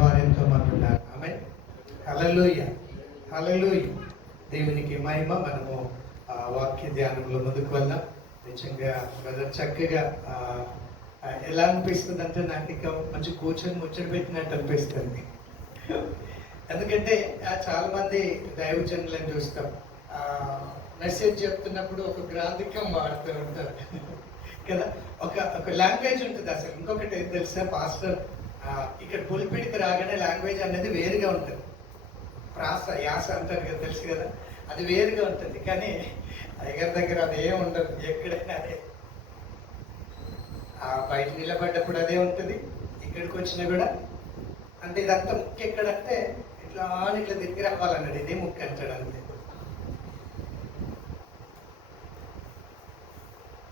వారు ఎంతో మంది ఉన్నారు. ఆమె హల్లెలూయా, హల్లెలూయా. దేవునికి మహిమ. మనము వాక్య ధ్యానంలో ముందుకు వెళ్దాం. నిజంగా బ్రదర్ చక్కగా ఎలా అనిపిస్తుంది అంటే నాకు ఇంకా మంచి కూర్చొని ముచ్చట పెట్టినట్టు అనిపిస్తుంది. ఎందుకంటే చాలా మంది దైవజనులను చూస్తాం, మెసేజ్ చెప్తున్నప్పుడు ఒక గ్రాంధికం వాడుతూ ఉంటారు కదా. ఒక లాంగ్వేజ్ ఉంటుంది. అసలు ఇంకొకటి ఏం తెలుసా పాస్టర్, ఇక్కడ పులిపిడికి రాగానే లాంగ్వేజ్ అనేది వేరుగా ఉంటుంది. ప్రాస యాస అంటారు కదా, తెలుసు కదా, అది వేరుగా ఉంటుంది. కానీ అయ్యగారి దగ్గర అదే ఉండదు. ఎక్కడైనా అదే, బయట నిలబడ్డప్పుడు అదే ఉంటుంది, ఇక్కడికి వచ్చినా కూడా. అంటే ఇదంతా ముఖ్య ఎక్కడంటే ఇట్లా ఇట్లా దగ్గర రావాలన్నాడు, ఇదే ముఖ్య అంటాడు అంతే.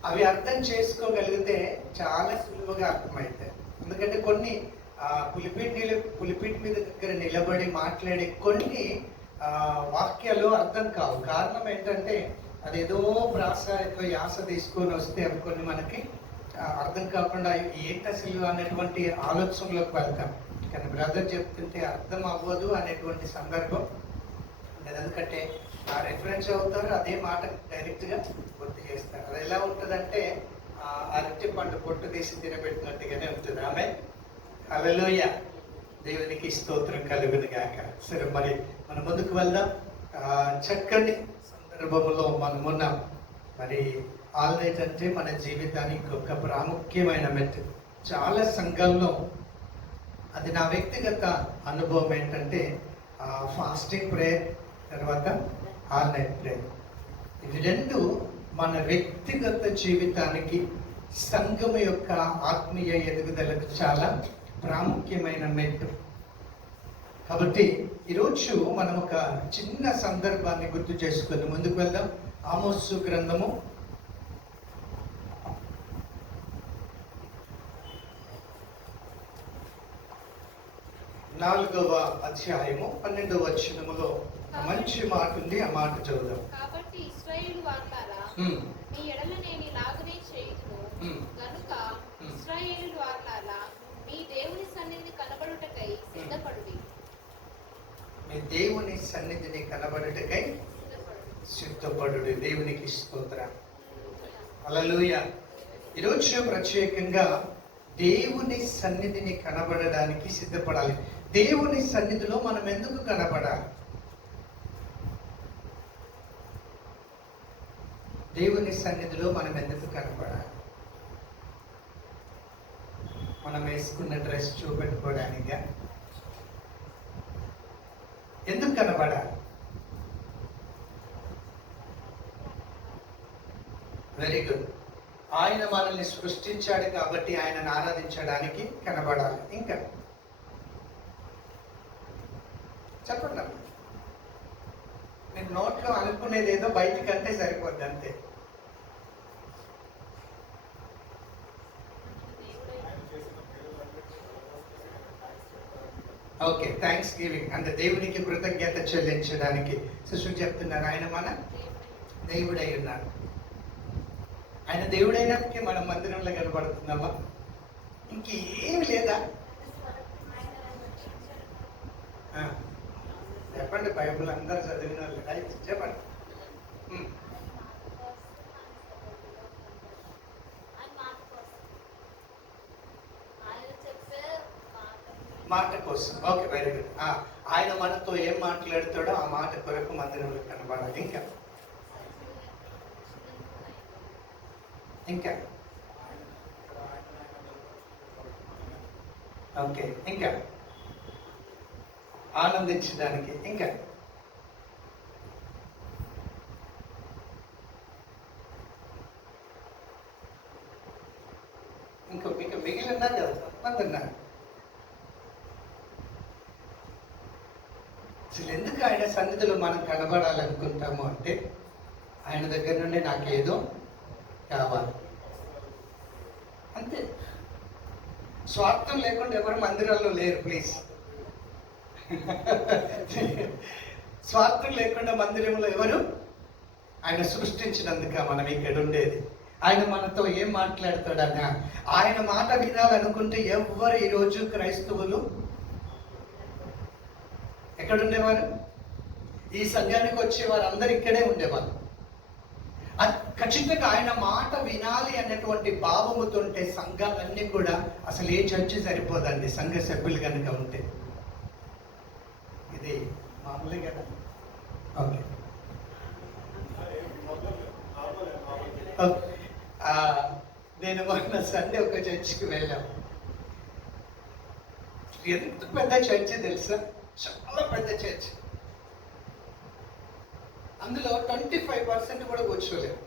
అవి అర్థం చేసుకోగలిగితే చాలా సులువుగా అర్థమవుతాయి. ఎందుకంటే కొన్ని పులిపిట్ మీద దగ్గర నిలబడి మాట్లాడే కొన్ని వాక్యాలు అర్థం కావు. కారణం ఏంటంటే అదేదో ప్రాస ఏదో యాస తీసుకొని వస్తే అవి కొన్ని మనకి అర్థం కాకుండా ఏంటి అసలు అనేటువంటి ఆలోచనలోకి వెళ్తాం. కానీ బ్రదర్ చెప్తుంటే అర్థం అవ్వదు అనేటువంటి సందర్భం ఉండదు. ఎందుకంటే ఆ రెఫరెన్స్ అవుతారు, అదే మాట డైరెక్ట్గా గుర్తు చేస్తారు. అది ఎలా ఉంటుందంటే అరటి పండు పొట్టు తీసి తినబెట్టినట్టుగానే ఉంటుంది. ఆమె హల్లెలూయా, దేవునికి స్తోత్రం కలుగును గాక. సరే, మరి మనం ముందుకు వెళ్దాం. చక్కని సందర్భంలో మనం ఉన్నాం. మరి ఆల్నైట్ అంటే మన జీవితానికి ఒక ప్రాముఖ్యమైన మెట్టు. చాలా సంఘాల్లో అది నా వ్యక్తిగత అనుభవం ఏంటంటే ఫాస్టింగ్ ప్రేయర్, తర్వాత ఆల్నైట్ ప్రేయర్. ఇవి రెండు మన వ్యక్తిగత జీవితానికి, సంఘం యొక్క ఆత్మీయ ఎదుగుదలకు చాలా ప్రాముఖ్యమైన మెట్టు. కాబట్టి ఈరోజు మనం ఒక చిన్న సందర్భాన్ని గుర్తు చేసుకొని ముందుకు వెళ్దాం. ఆమోసు గ్రంథము 4వ అధ్యాయము 12వ వచనములో మంచి మాట ఉంది. ఆ మాట చదువుదాం. కాబట్టి ఇశ్రాయేలు వారలారా, మీ ఎడల నేను ఇలాగనే చేయుదును గనుక ఇశ్రాయేలు వారలారా, మీ దేవుని సన్నిధిని కనబడుటకై సిద్ధపడుడి. మీ దేవుని సన్నిధిని కనబడుటకై సిద్ధపడుడి. దేవునికి స్తోత్రం, హల్లెలూయా. ఈరోజు ప్రత్యేకంగా దేవుని సన్నిధిని కనబడడానికి సిద్ధపడాలి. దేవుని సన్నిధిలో మనం ఎందుకు కనబడాలి? దేవుని సన్నిధిలో మనం ఎందుకు కనబడాలి? మనం వేసుకున్న డ్రెస్ చూపెట్టుకోవడానికా? ఎందుకు కనబడాలి? Very good. ఆయన మనల్ని సృష్టించాడు కాబట్టి ఆయనను ఆరాధించడానికి కనబడాలి. ఇంకా చెప్పండి. నేను నోట్లో అనుకునేది ఏదో బయటికి అంటే సరిపోద్ది అంతే. ఓకే, థ్యాంక్స్ గివింగ్ అంటే దేవునికి కృతజ్ఞత చెల్లించడానికి శిశువు చెప్తున్నారు. ఆయన మన దేవుడై ఉన్నాడు. ఆయన దేవుడైనాకే మన మందిరంలో కనబడుతున్నామా? ఇంకేమి లేదా? చెప్పండి. బైబుల్ అందరూ చదివిన వాళ్ళు రైట్, చెప్పండి. మాట కోసం. Okay, very good. ఆయన మనతో ఏం మాట్లాడతాడో ఆ మాట కొరకు మందిరంలో కనబడాలి. ఇంకా ఓకే, ఇంకా ఆనందించడానికి, ఇంకా మిగిలి ఉన్నారు కదా, కొంతమంది ఉన్నారు. అసలు ఎందుకు ఆయన సన్నిధిలో మనం కనబడాలనుకుంటాము అంటే ఆయన దగ్గర నుండి నాకేదో కావాలి అంతే. స్వార్థం లేకుండా ఎవరు మందిరాల్లో లేరు, ప్లీజ్. స్వార్థం లేకుండా మందిరంలో ఎవరు? ఆయన సృష్టించినందుక మనం ఇక్కడ ఉండేది. ఆయన మనతో ఏం మాట్లాడతాడన్నా ఆయన మాట వినాలనుకుంటే ఎవరు ఈరోజు క్రైస్తవులు ఎక్కడుండేవారు? ఈ సంఘానికి వచ్చే వారందరూ ఇక్కడే ఉండేవారు. ఖచ్చితంగా ఆయన మాట వినాలి అన్నటువంటి భావముతో ఉంటే సంఘాలన్నీ కూడా అసలు ఏ చర్చి సరిపోదండి సంఘ సభ్యులు కనుక ఉంటే. ఇది మామూలే కదా. ఓకే, నేను మొన్న సండే ఒక చర్చికి వెళ్ళాను. ఎంత పెద్ద చర్చి తెలుసా? చాలా పెద్ద చర్చి. అందులో 25% కూడా కూర్చోలేదు.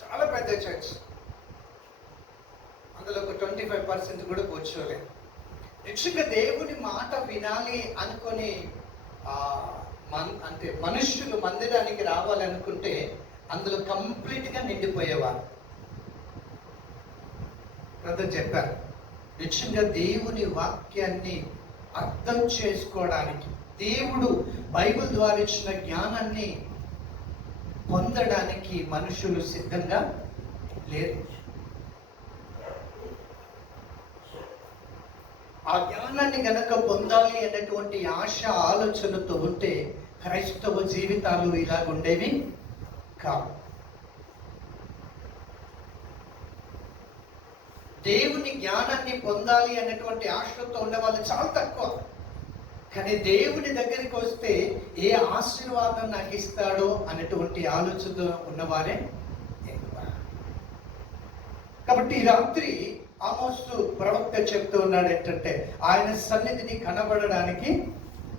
చాలా పెద్ద చర్చ్, అందులో ఒక 25% కూడా కూర్చోలేదు. నిజంగా దేవుని మాట వినాలి అనుకొని అంటే మనుష్యులు మందిరానికి రావాలనుకుంటే అందులో కంప్లీట్గా నిండిపోయేవారు. బ్రదర్ చెప్పారు, నిజంగా దేవుని వాక్యాన్ని అర్థం చేసుకోవడానికి, దేవుడు బైబిల్ ద్వారా ఇచ్చిన జ్ఞానాన్ని పొందడానికి మనుషులు సిద్ధంగా లేరు. ఆ జ్ఞానాన్ని గనక పొందాలి అనేటువంటి ఆశ ఆలోచనతో ఉంటే క్రైస్తవ జీవితాలు ఇలాగుండేవి కావు. దేవుని జ్ఞానాన్ని పొందాలి అనేటువంటి ఆశతో ఉండే వాళ్ళు చాలా తక్కువ. కానీ దేవుని దగ్గరికి వస్తే ఏ ఆశీర్వాదం నాకు ఇస్తాడో అనేటువంటి ఆలోచనతో ఉన్నవారే ఎక్కువ. కాబట్టి ఈ రాత్రి ఆమోస్ ప్రవక్త చెప్తూ ఉన్నాడు ఏంటంటే, ఆయన సన్నిధిని కనబడడానికి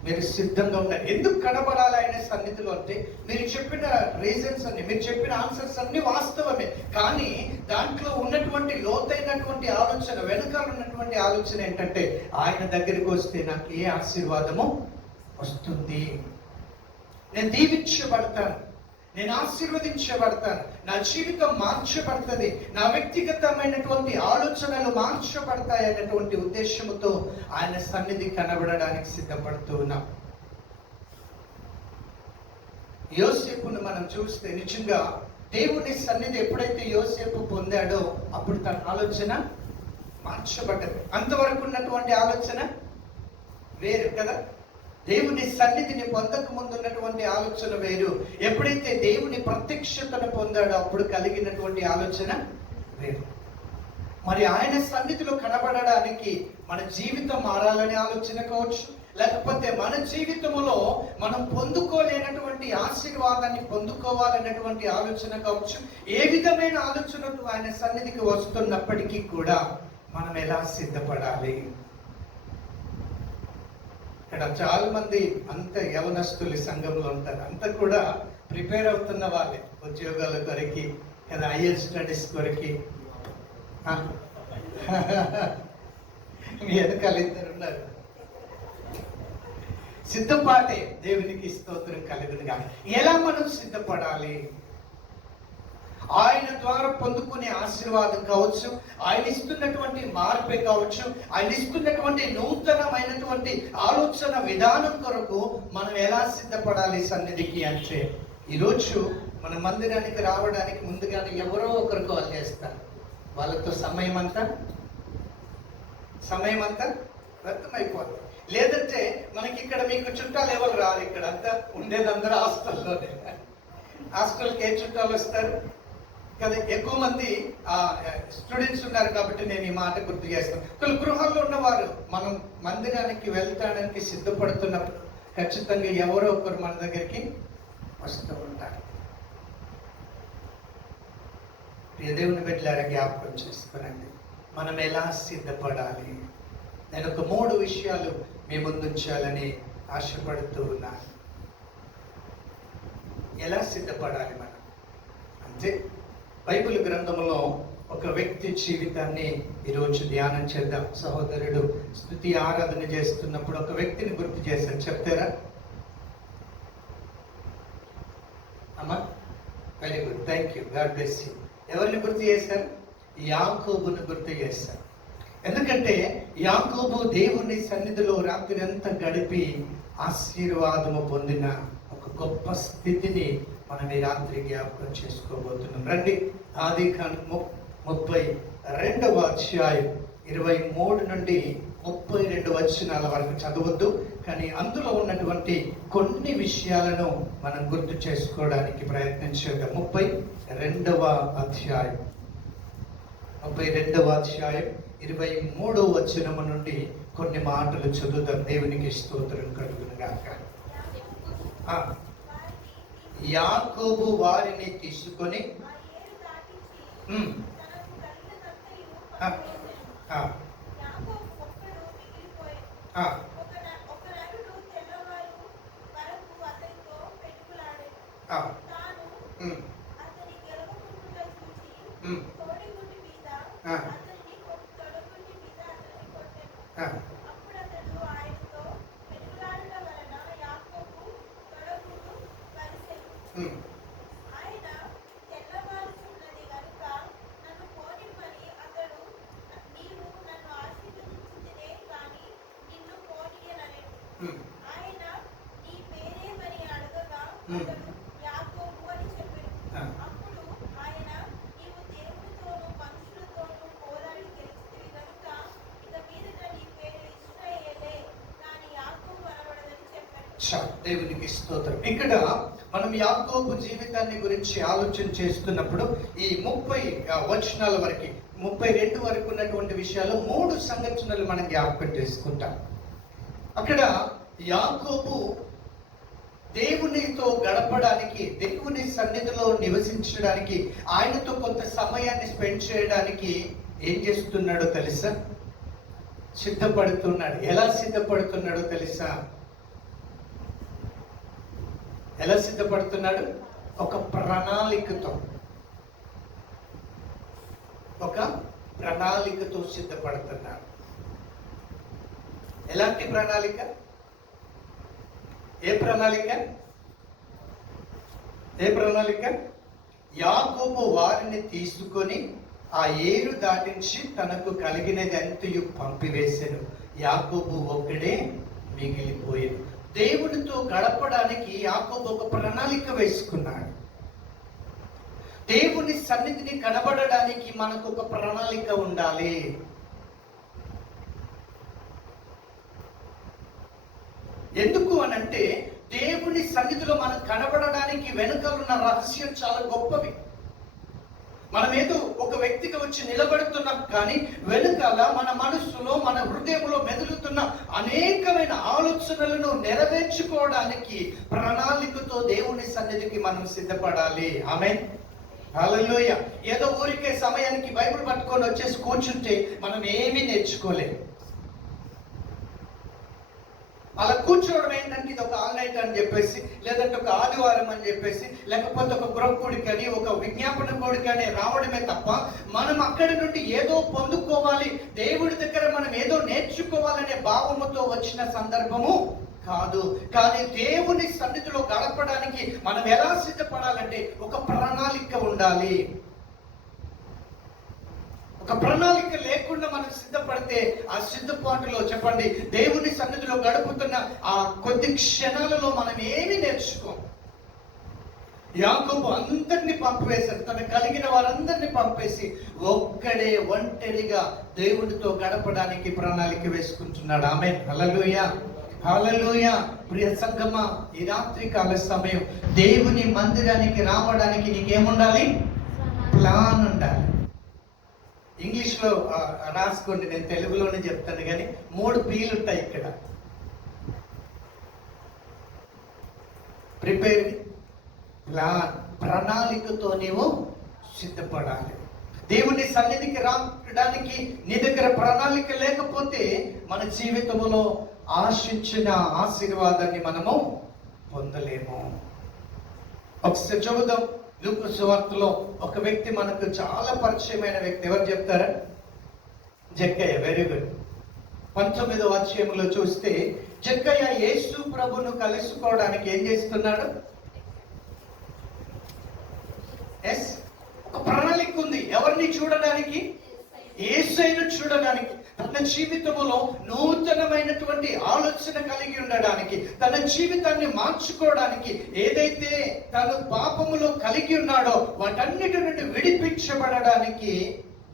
మీరు సిద్ధంగా ఉన్నారు. ఎందుకు కనబడాలి ఆయన సన్నిధిలో అంటే, మీరు చెప్పిన రీజన్స్ అన్ని, మీరు చెప్పిన ఆన్సర్స్ అన్ని వాస్తవమే. కానీ దాంట్లో ఉన్నటువంటి లోతైనటువంటి ఆలోచన, వెనుకాల ఉన్నటువంటి ఆలోచన ఏంటంటే, ఆయన దగ్గరికి వస్తే నాకు ఏ ఆశీర్వాదము వస్తుంది, నేను దీవించబడతాను, నేను ఆశీర్వదించబడతాను, నా జీవితం మార్చబడుతుంది, నా వ్యక్తిగతమైనటువంటి ఆలోచనలు మార్చబడతాయి అన్నటువంటి ఉద్దేశంతో ఆయన సన్నిధి కనబడడానికి సిద్ధపడుతూ ఉన్నాం. యోసేపును మనం చూస్తే నిజంగా దేవుని సన్నిధి ఎప్పుడైతే యోసేపు పొందాడో అప్పుడు తన ఆలోచన మార్చబడ్డది. అంతవరకు ఉన్నటువంటి ఆలోచన వేరు కదా. దేవుని సన్నిధిని పొందక ముందు ఉన్నటువంటి ఆలోచన వేరు, ఎప్పుడైతే దేవుని ప్రత్యక్షతను పొందాడో అప్పుడు కలిగినటువంటి ఆలోచన వేరు. మరి ఆయన సన్నిధిలో కనబడడానికి మన జీవితం మారాలనే ఆలోచన కావచ్చు, లేకపోతే మన జీవితంలో మనం పొందుకోలేనటువంటి ఆశీర్వాదాన్ని పొందుకోవాలన్నటువంటి ఆలోచన కావచ్చు. ఏ విధమైన ఆలోచనలు ఆయన సన్నిధికి వస్తున్నప్పటికీ కూడా మనం ఎలా సిద్ధపడాలి? ఇక్కడ చాలా మంది అంత యవనస్తులు సంఘంలో ఉంటారు, అంతా కూడా ప్రిపేర్ అవుతున్న వాళ్ళే ఉద్యోగాల కొరకి కదా, హైయర్ స్టడీస్ కొరకి. మీ వెనకాల ఇద్దరు ఉన్నారు. సిద్ధపాటే దేవునికి స్తోత్రం కలుగునుగా. ఎలా మనం సిద్ధపడాలి? ఆయన ద్వారా పొందుకునే ఆశీర్వాదం కావచ్చు, ఆయన ఇస్తున్నటువంటి మార్పే కావచ్చు, ఆయన ఇస్తున్నటువంటి నూతనమైనటువంటి ఆలోచన విధానం కొరకు మనం ఎలా సిద్ధపడాలి సన్నిధికి అంటే, ఈరోజు మన మందిరానికి రావడానికి ముందుగానే ఎవరో ఒకరు కాల్ చేస్తారు. వాళ్ళతో సమయం అంతా వ్యర్థమైపోతుంది. లేదంటే మనకి ఇక్కడ మీకు చుట్టాలు ఎవరు రారు, ఇక్కడ అంతా ఉండేది అందరూ హాస్టల్లోనే. హాస్టల్కి ఏ చుట్టాలు వస్తారు కదా, ఎక్కువ మంది స్టూడెంట్స్ ఉన్నారు కాబట్టి నేను ఈ మాట గుర్తు చేస్తాను. కొన్ని గృహాల్లో ఉన్నవారు మనం మందిరానికి వెళ్తాడానికి సిద్ధపడుతున్నప్పుడు ఖచ్చితంగా ఎవరో ఒకరు మన దగ్గరికి వస్తూ ఉంటారు. దేవుని బిడ్డలారా జ్ఞాపకం చేసుకోనండి, మనం ఎలా సిద్ధపడాలి. నేను ఒక 3 విషయాలు మీ ముందు ఉంచాలని ఆశపడుతూ ఉన్నాను. ఎలా సిద్ధపడాలి మనం అంటే, బైబిల్ గ్రంథంలో ఒక వ్యక్తి జీవితాన్ని ఈరోజు ధ్యానం చేద్దాం. సహోదరుడు స్తుతి ఆరాధన చేస్తున్నప్పుడు ఒక వ్యక్తిని గుర్తు చేశారు, చెప్తారా అమ్మా? Very good, thank you, God bless you. ఎవరిని గుర్తు చేశారు? యాకోబును గుర్తు చేశారు. ఎందుకంటే యాకోబు దేవుని సన్నిధిలో రాత్రి అంతా గడిపి ఆశీర్వాదము పొందిన ఒక గొప్ప స్థితిని మనం ఈ రాత్రి జ్ఞాపకం చేసుకోబోతున్నాం. రండి, ఆదికాండము 32వ అధ్యాయం 23 నుండి 32 వచనాల వరకు చదవద్దు, కానీ అందులో ఉన్నటువంటి కొన్ని విషయాలను మనం గుర్తు చేసుకోవడానికి ప్రయత్నం చేద్దాం. 32వ అధ్యాయం 23వ వచనము నుండి కొన్ని మాటలు చదువుదాం. దేవునికి స్తోత్రం కలుగును గాక. యాకోబు వారిని తీసుకొని దేవునికి స్తోత్రం. ఇక్కడ మనం యాకోబు జీవితాన్ని గురించి ఆలోచన చేస్తున్నప్పుడు ఈ 30 వచనాల వరకు 32 వరకు ఉన్నటువంటి విషయాలు 3 సంఘటనలు మనం జ్ఞాపకం చేసుకుంటాం. అక్కడ యాకోబు దేవునితో గడపడానికి, దేవుని సన్నిధిలో నివసించడానికి, ఆయనతో కొంత సమయాన్ని స్పెండ్ చేయడానికి ఏం చేస్తున్నాడో తెలుసా? సిద్ధపడుతున్నాడు. ఎలా సిద్ధపడుతున్నాడో తెలుసా? ఎలా సిద్ధపడుతున్నాడు? ఒక ప్రణాళికతో సిద్ధపడుతున్నాడు. ఎలాంటి ప్రణాళిక? ఏ ప్రణాళిక? యాకోబు వారిని తీసుకొని ఆ ఏరు దాటించి తనకు కలిగినది అంతయు పంపివేశాను. యాకోబు ఒక్కడే మిగిలిపోయాడు. దేవునితో గడపడానికి యాకోబు ఒక ప్రణాళిక వేసుకున్నాడు. దేవుని సన్నిధిని కనబడడానికి మనకు ఒక ప్రణాళిక ఉండాలి. ఎందుకు అనంటే దేవుని సన్నిధిలో మనం కనబడడానికి వెనుకలున్న రహస్యం చాలా గొప్పవి. మనం ఏదో ఒక వ్యక్తిగా వచ్చి నిలబడుతున్నాం, కానీ వెనుకాల మన మనస్సులో, మన హృదయంలో మెదులుతున్న అనేకమైన ఆలోచనలను నెరవేర్చుకోవడానికి ప్రణాళికతో దేవుని సన్నిధికి మనం సిద్ధపడాలి. ఆమేన్, హల్లెలూయా. ఏదో ఊరికే సమయానికి బైబిల్ పట్టుకొని వచ్చేసి కూర్చుంటే మనం ఏమీ నేర్చుకోలేము. అలా కూర్చోవడం ఏంటంటే ఇది ఒక ఆల్ నైట్ అని చెప్పేసి, లేదంటే ఒక ఆదివారం అని చెప్పేసి, లేకపోతే ఒక గృహకుడికని, ఒక విజ్ఞాపన కోడికని రావడమే తప్ప మనం అక్కడి నుండి ఏదో పొందుకోవాలి, దేవుడి దగ్గర మనం ఏదో నేర్చుకోవాలనే భావముతో వచ్చిన సందర్భము కాదు. కానీ దేవుని సన్నిధిలో గడపడానికి మనం ఎలా సిద్ధపడాలంటే ఒక ప్రణాళిక ఉండాలి. ఒక ప్రణాళిక లేకుండా మనం సిద్ధపడితే ఆ సిద్ధపాటులో చెప్పండి, దేవుని సన్నిధిలో గడుపుతున్న ఆ కొద్ది క్షణాలలో మనం ఏమి నేర్చుకోం. యాకోబు అందరినీ పంపివేశారు, తనకు కలిగిన వారందరినీ పంపేసి ఒక్కడే ఒంటరిగా దేవుడితో గడపడానికి ప్రణాళిక వేసుకుంటున్నాడు. ఆమేన్, హల్లెలూయా, హల్లెలూయా. ప్రియ సంగమా, ఈ రాత్రి కాల సమయం దేవుని మందిరానికి రావడానికి నీకేముండాలి? ప్లాన్ ఉండాలి. ఇంగ్లీష్లో రాసుకోండి, నేను తెలుగులోనే చెప్తాను, కానీ 3 P'లు ఉంటాయి ఇక్కడ. ప్రిపేర్, ప్లాన్, ప్రణాళికతో నీవు సిద్ధపడాలి. దేవుని సన్నిధికి రావడానికి నీ దగ్గర ప్రణాళిక లేకపోతే మన జీవితంలో ఆశించిన ఆశీర్వాదాన్ని మనము పొందలేము. ఒకసారి చూద్దాం, లూకా సువార్తలో ఒక వ్యక్తి మనకు చాలా పరిచయమైన వ్యక్తి. ఎవరు చెప్తారా? జక్కయ్య. Very good. 19వ అధ్యాయంలో చూస్తే జక్కయ్య యేసు ప్రభును కలుసుకోవడానికి ఏం చేస్తున్నాడు? ఒక ప్రణాళిక ఉంది. ఎవరిని చూడడానికి? యేసును చూడడానికి. తన జీవితంలో నూతనమైనటువంటి ఆలోచన కలిగి ఉండడానికి, తన జీవితాన్ని మార్చుకోవడానికి, ఏదైతే తను పాపములో కలిగి ఉన్నాడో వాటన్నిటి నుండి విడిపించబడడానికి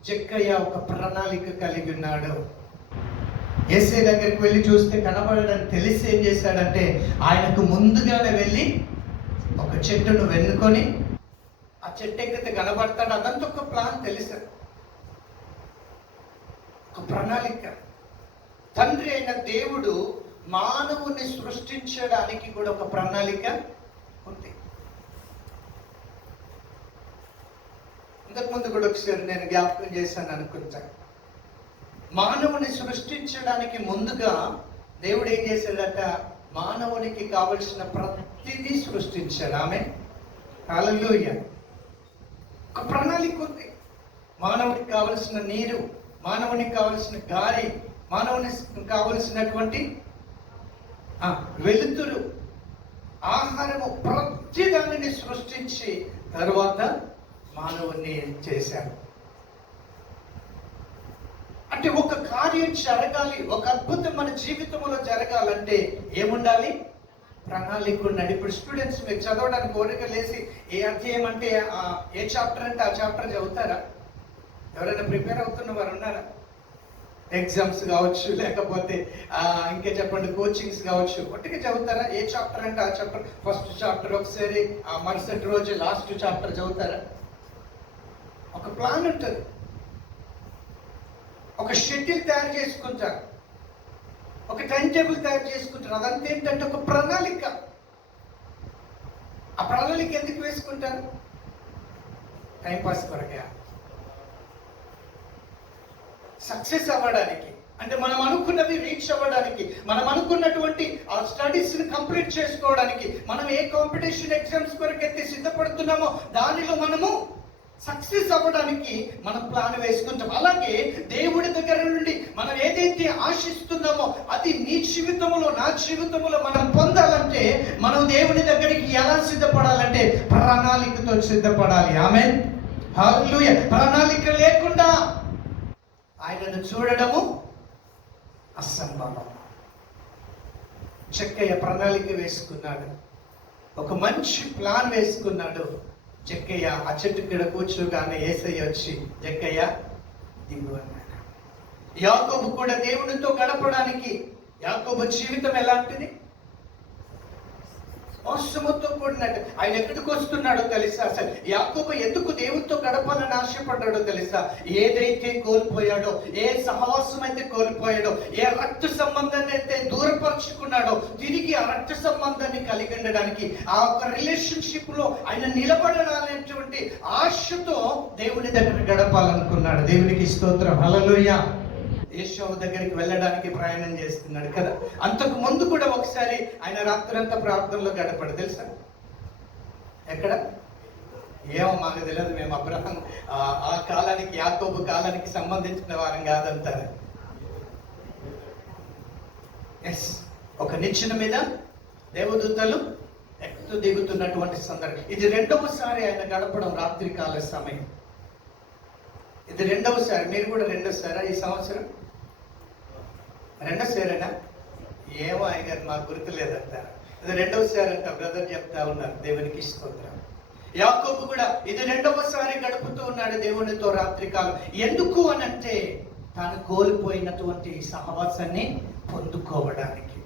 జక్కయ్య ఒక ప్రణాళిక కలిగి ఉన్నాడు. యేసయ్య దగ్గరికి వెళ్ళి చూస్తే కనబడడానికి తెలిసి ఏం చేశాడంటే ఆయనకు ముందుగానే వెళ్ళి ఒక చెట్టును వెన్నుకొని ఆ చెట్టు ఎక్కితే కనబడతాడు. అదంతా ఒక ప్లాన్ తెలుసు, ఒక ప్రణాళిక. తండ్రి అయిన దేవుడు మానవుని సృష్టించడానికి కూడా ఒక ప్రణాళిక ఉంది. ఇంతకుముందు కూడా ఒకసారి నేను జ్ఞాపకం చేశాను అనుకుంటా. మానవుని సృష్టించడానికి ముందుగా దేవుడు ఏం చేశాడట, మానవునికి కావలసిన ప్రతిదీ సృష్టించాడు. ఆమె హల్లెలూయా. ఒక ప్రణాళిక ఉంది. మానవునికి కావలసిన నీరు, మానవునికి కావలసిన గాలి, మానవునికి కావలసినటువంటి వెలుతురు, ఆహారము, ప్రతి దానిని సృష్టించి తర్వాత మానవుని చేశారు. అంటే ఒక కార్యం జరగాలి, ఒక అద్భుతం మన జీవితంలో జరగాలంటే ఏముండాలి? ప్రణాళిక ఉండాలి. ఇప్పుడు స్టూడెంట్స్ మీరు చదవడానికి కోరిక లేసి ఏ అధ్యాయం అంటే ఏ చాప్టర్ అంటే ఆ చాప్టర్ చదువుతారా? ఎవరైనా ప్రిపేర్ అవుతున్న వారు ఉన్నారా? ఎగ్జామ్స్ కావచ్చు, లేకపోతే ఇంకా చెప్పండి కోచింగ్స్ కావచ్చు, ఒట్టిగా చదువుతారా? ఏ చాప్టర్ అంటే ఆ చాప్టర్, ఫస్ట్ చాప్టర్ ఒకసారి, ఆ మరుసటి రోజు లాస్ట్ చాప్టర్ చదువుతారా? ఒక ప్లాన్ ఉంటుంది, ఒక షెడ్యూల్ తయారు చేసుకుంటారు, ఒక టైం టేబుల్ తయారు చేసుకుంటారు. అదంతా ఏంటంటే ఒక ప్రణాళిక. ఆ ప్రణాళిక ఎందుకు వేసుకుంటారు? టైంపాస్ కొరకే, సక్సెస్ అవ్వడానికి. అంటే మనం అనుకున్నది రీచ్ అవ్వడానికి, మనం అనుకున్నటువంటి ఆ స్టడీస్ ని కంప్లీట్ చేసుకోవడానికి, మనం ఏ కాంపిటీషన్ ఎగ్జామ్స్ కొరకైతే సిద్ధపడుతున్నామో దానిలో మనము సక్సెస్ అవ్వడానికి మనం ప్లాన్ వేసుకుంటాం. అలాగే దేవుడి దగ్గర నుండి మనం ఏదైతే ఆశిస్తున్నామో అది నీ జీవితంలో, నా జీవితంలో మనం పొందాలంటే మనం దేవుడి దగ్గరికి ఎలా సిద్ధపడాలంటే ప్రణాళికతో సిద్ధపడాలి. ఆమేన్, హల్లెలూయా. ప్రణాళిక లేకుండా ఆయనను చూడడము అసంభవం. చెక్కయ్య ప్రణాళిక వేసుకున్నాడు, ఒక మంచి ప్లాన్ వేసుకున్నాడు. చెక్కయ్య ఆ చెట్టు కింద కూర్చోగానే యేసయ్య వచ్చి చెక్కయ్య దిగు అన్నాడు. యాకోబు కూడా దేవునితో గడపడానికి, యాకోబు జీవితం ఎలాంటిది? మోసముతో కూడినట్టు. ఆయన ఎక్కడికి వస్తున్నాడో తెలుసా? అసలు యాకోబు ఎందుకు దేవునితో గడపాలని ఆశపడ్డాడో తెలుసా? ఏదైతే కోల్పోయాడో, ఏ సహవాసం అయితే కోల్పోయాడో, ఏ రక్త సంబంధాన్ని అయితే దూరపరుచుకున్నాడో, తిరిగి ఆ రక్త సంబంధాన్ని కలిగి ఉండడానికి, ఆ ఒక రిలేషన్షిప్ లో ఆయన నిలబడాలనేటువంటి ఆశతో దేవుని దగ్గర గడపాలనుకున్నాడు. దేవునికి స్తోత్రం, హల్లెలూయా. యేషోవ దగ్గరికి వెళ్ళడానికి ప్రయాణం చేస్తున్నాడు కదా. అంతకు ముందు కూడా ఒకసారి ఆయన రాత్రంతా ప్రార్థనలో గడపడు తెలుసా? ఎక్కడ? ఏమో మాకు తెలియదు, మేము అబ్రహం ఆ కాలానికి, యాకోబు కాలానికి సంబంధించిన వారం కాదంటారు. ఎస్, ఒక నిచ్చెన మీద దేవదూతలు ఎక్కుతూ దిగుతున్నటువంటి సందర్భం. ఇది రెండవసారి ఆయన గడపడం రాత్రి కాల సమయం. ఇది రెండవసారి. మీరు కూడా రెండోసారా ఈ సంవత్సరం? రెండోసారేనా? ఏమో అయ్యగారు మాకు గుర్తులేదంటారు. ఇది రెండవసారి అంట బ్రదర్ చెప్తా ఉన్నారు. దేవునికి స్తోత్రం. యాకోబు కూడా ఇది రెండవసారి గడుపుతూ ఉన్నాడు దేవునితో రాత్రికాలం. ఎందుకు అనంటే తాను కోల్పోయినటువంటి సహవాసాన్ని పొందుకోవడానికి.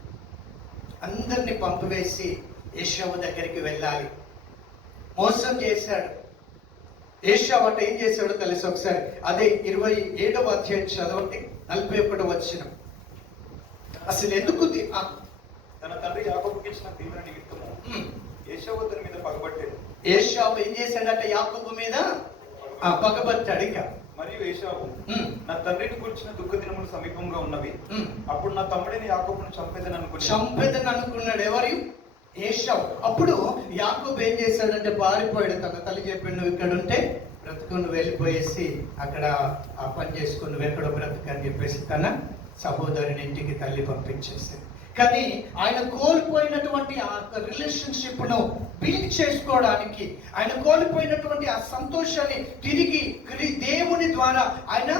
అందరినీ పంపివేసి యేషోవు దగ్గరికి వెళ్ళాలి. మోసం చేశాడు ఏషావు. అంటే ఏం చేశాడో తెలుసు ఒకసారి. అదే 27వ అధ్యాయం చదవండి, 41వ వచనం. అసలు ఎందుకు తన తండ్రి యాకోబుకి ఇచ్చిన దీవెన నిమిత్తము ఏషావు అతని మీద పగబట్టాడు. ఏషావు ఏం చేశాడంటే యాకోబు మీద పగబట్టాడు. ఇక మరియు ఏషావు, నా తండ్రిని గురించిన దుఃఖ దినములు సమీపంగా ఉన్నవి, అప్పుడు నా తమ్ముడిని యాకోబును చంపేదని అనుకున్నాడు. ఎవరు? ఏషావు. అప్పుడు యాకోబు ఏం చేశాడంటే పారిపోయాడు. తన తల్లి చెప్పాడు, నువ్వు ఇక్కడ ఉంటే బ్రతుకుని వెళ్ళిపోయేసి అక్కడ ఆ పని చేసుకుని నువ్వు ఎక్కడో బ్రతుకు అని చెప్పేసి తన సహోదరుని ఇంటికి తల్లి పంపించేసింది. కానీ ఆయన కోల్పోయినటువంటి ఆ రిలేషన్షిప్ ను బిల్డ్ చేసుకోవడానికి, ఆయన కోల్పోయినటువంటి ఆ సంతోషాన్ని తిరిగి దేవుని ద్వారా ఆయన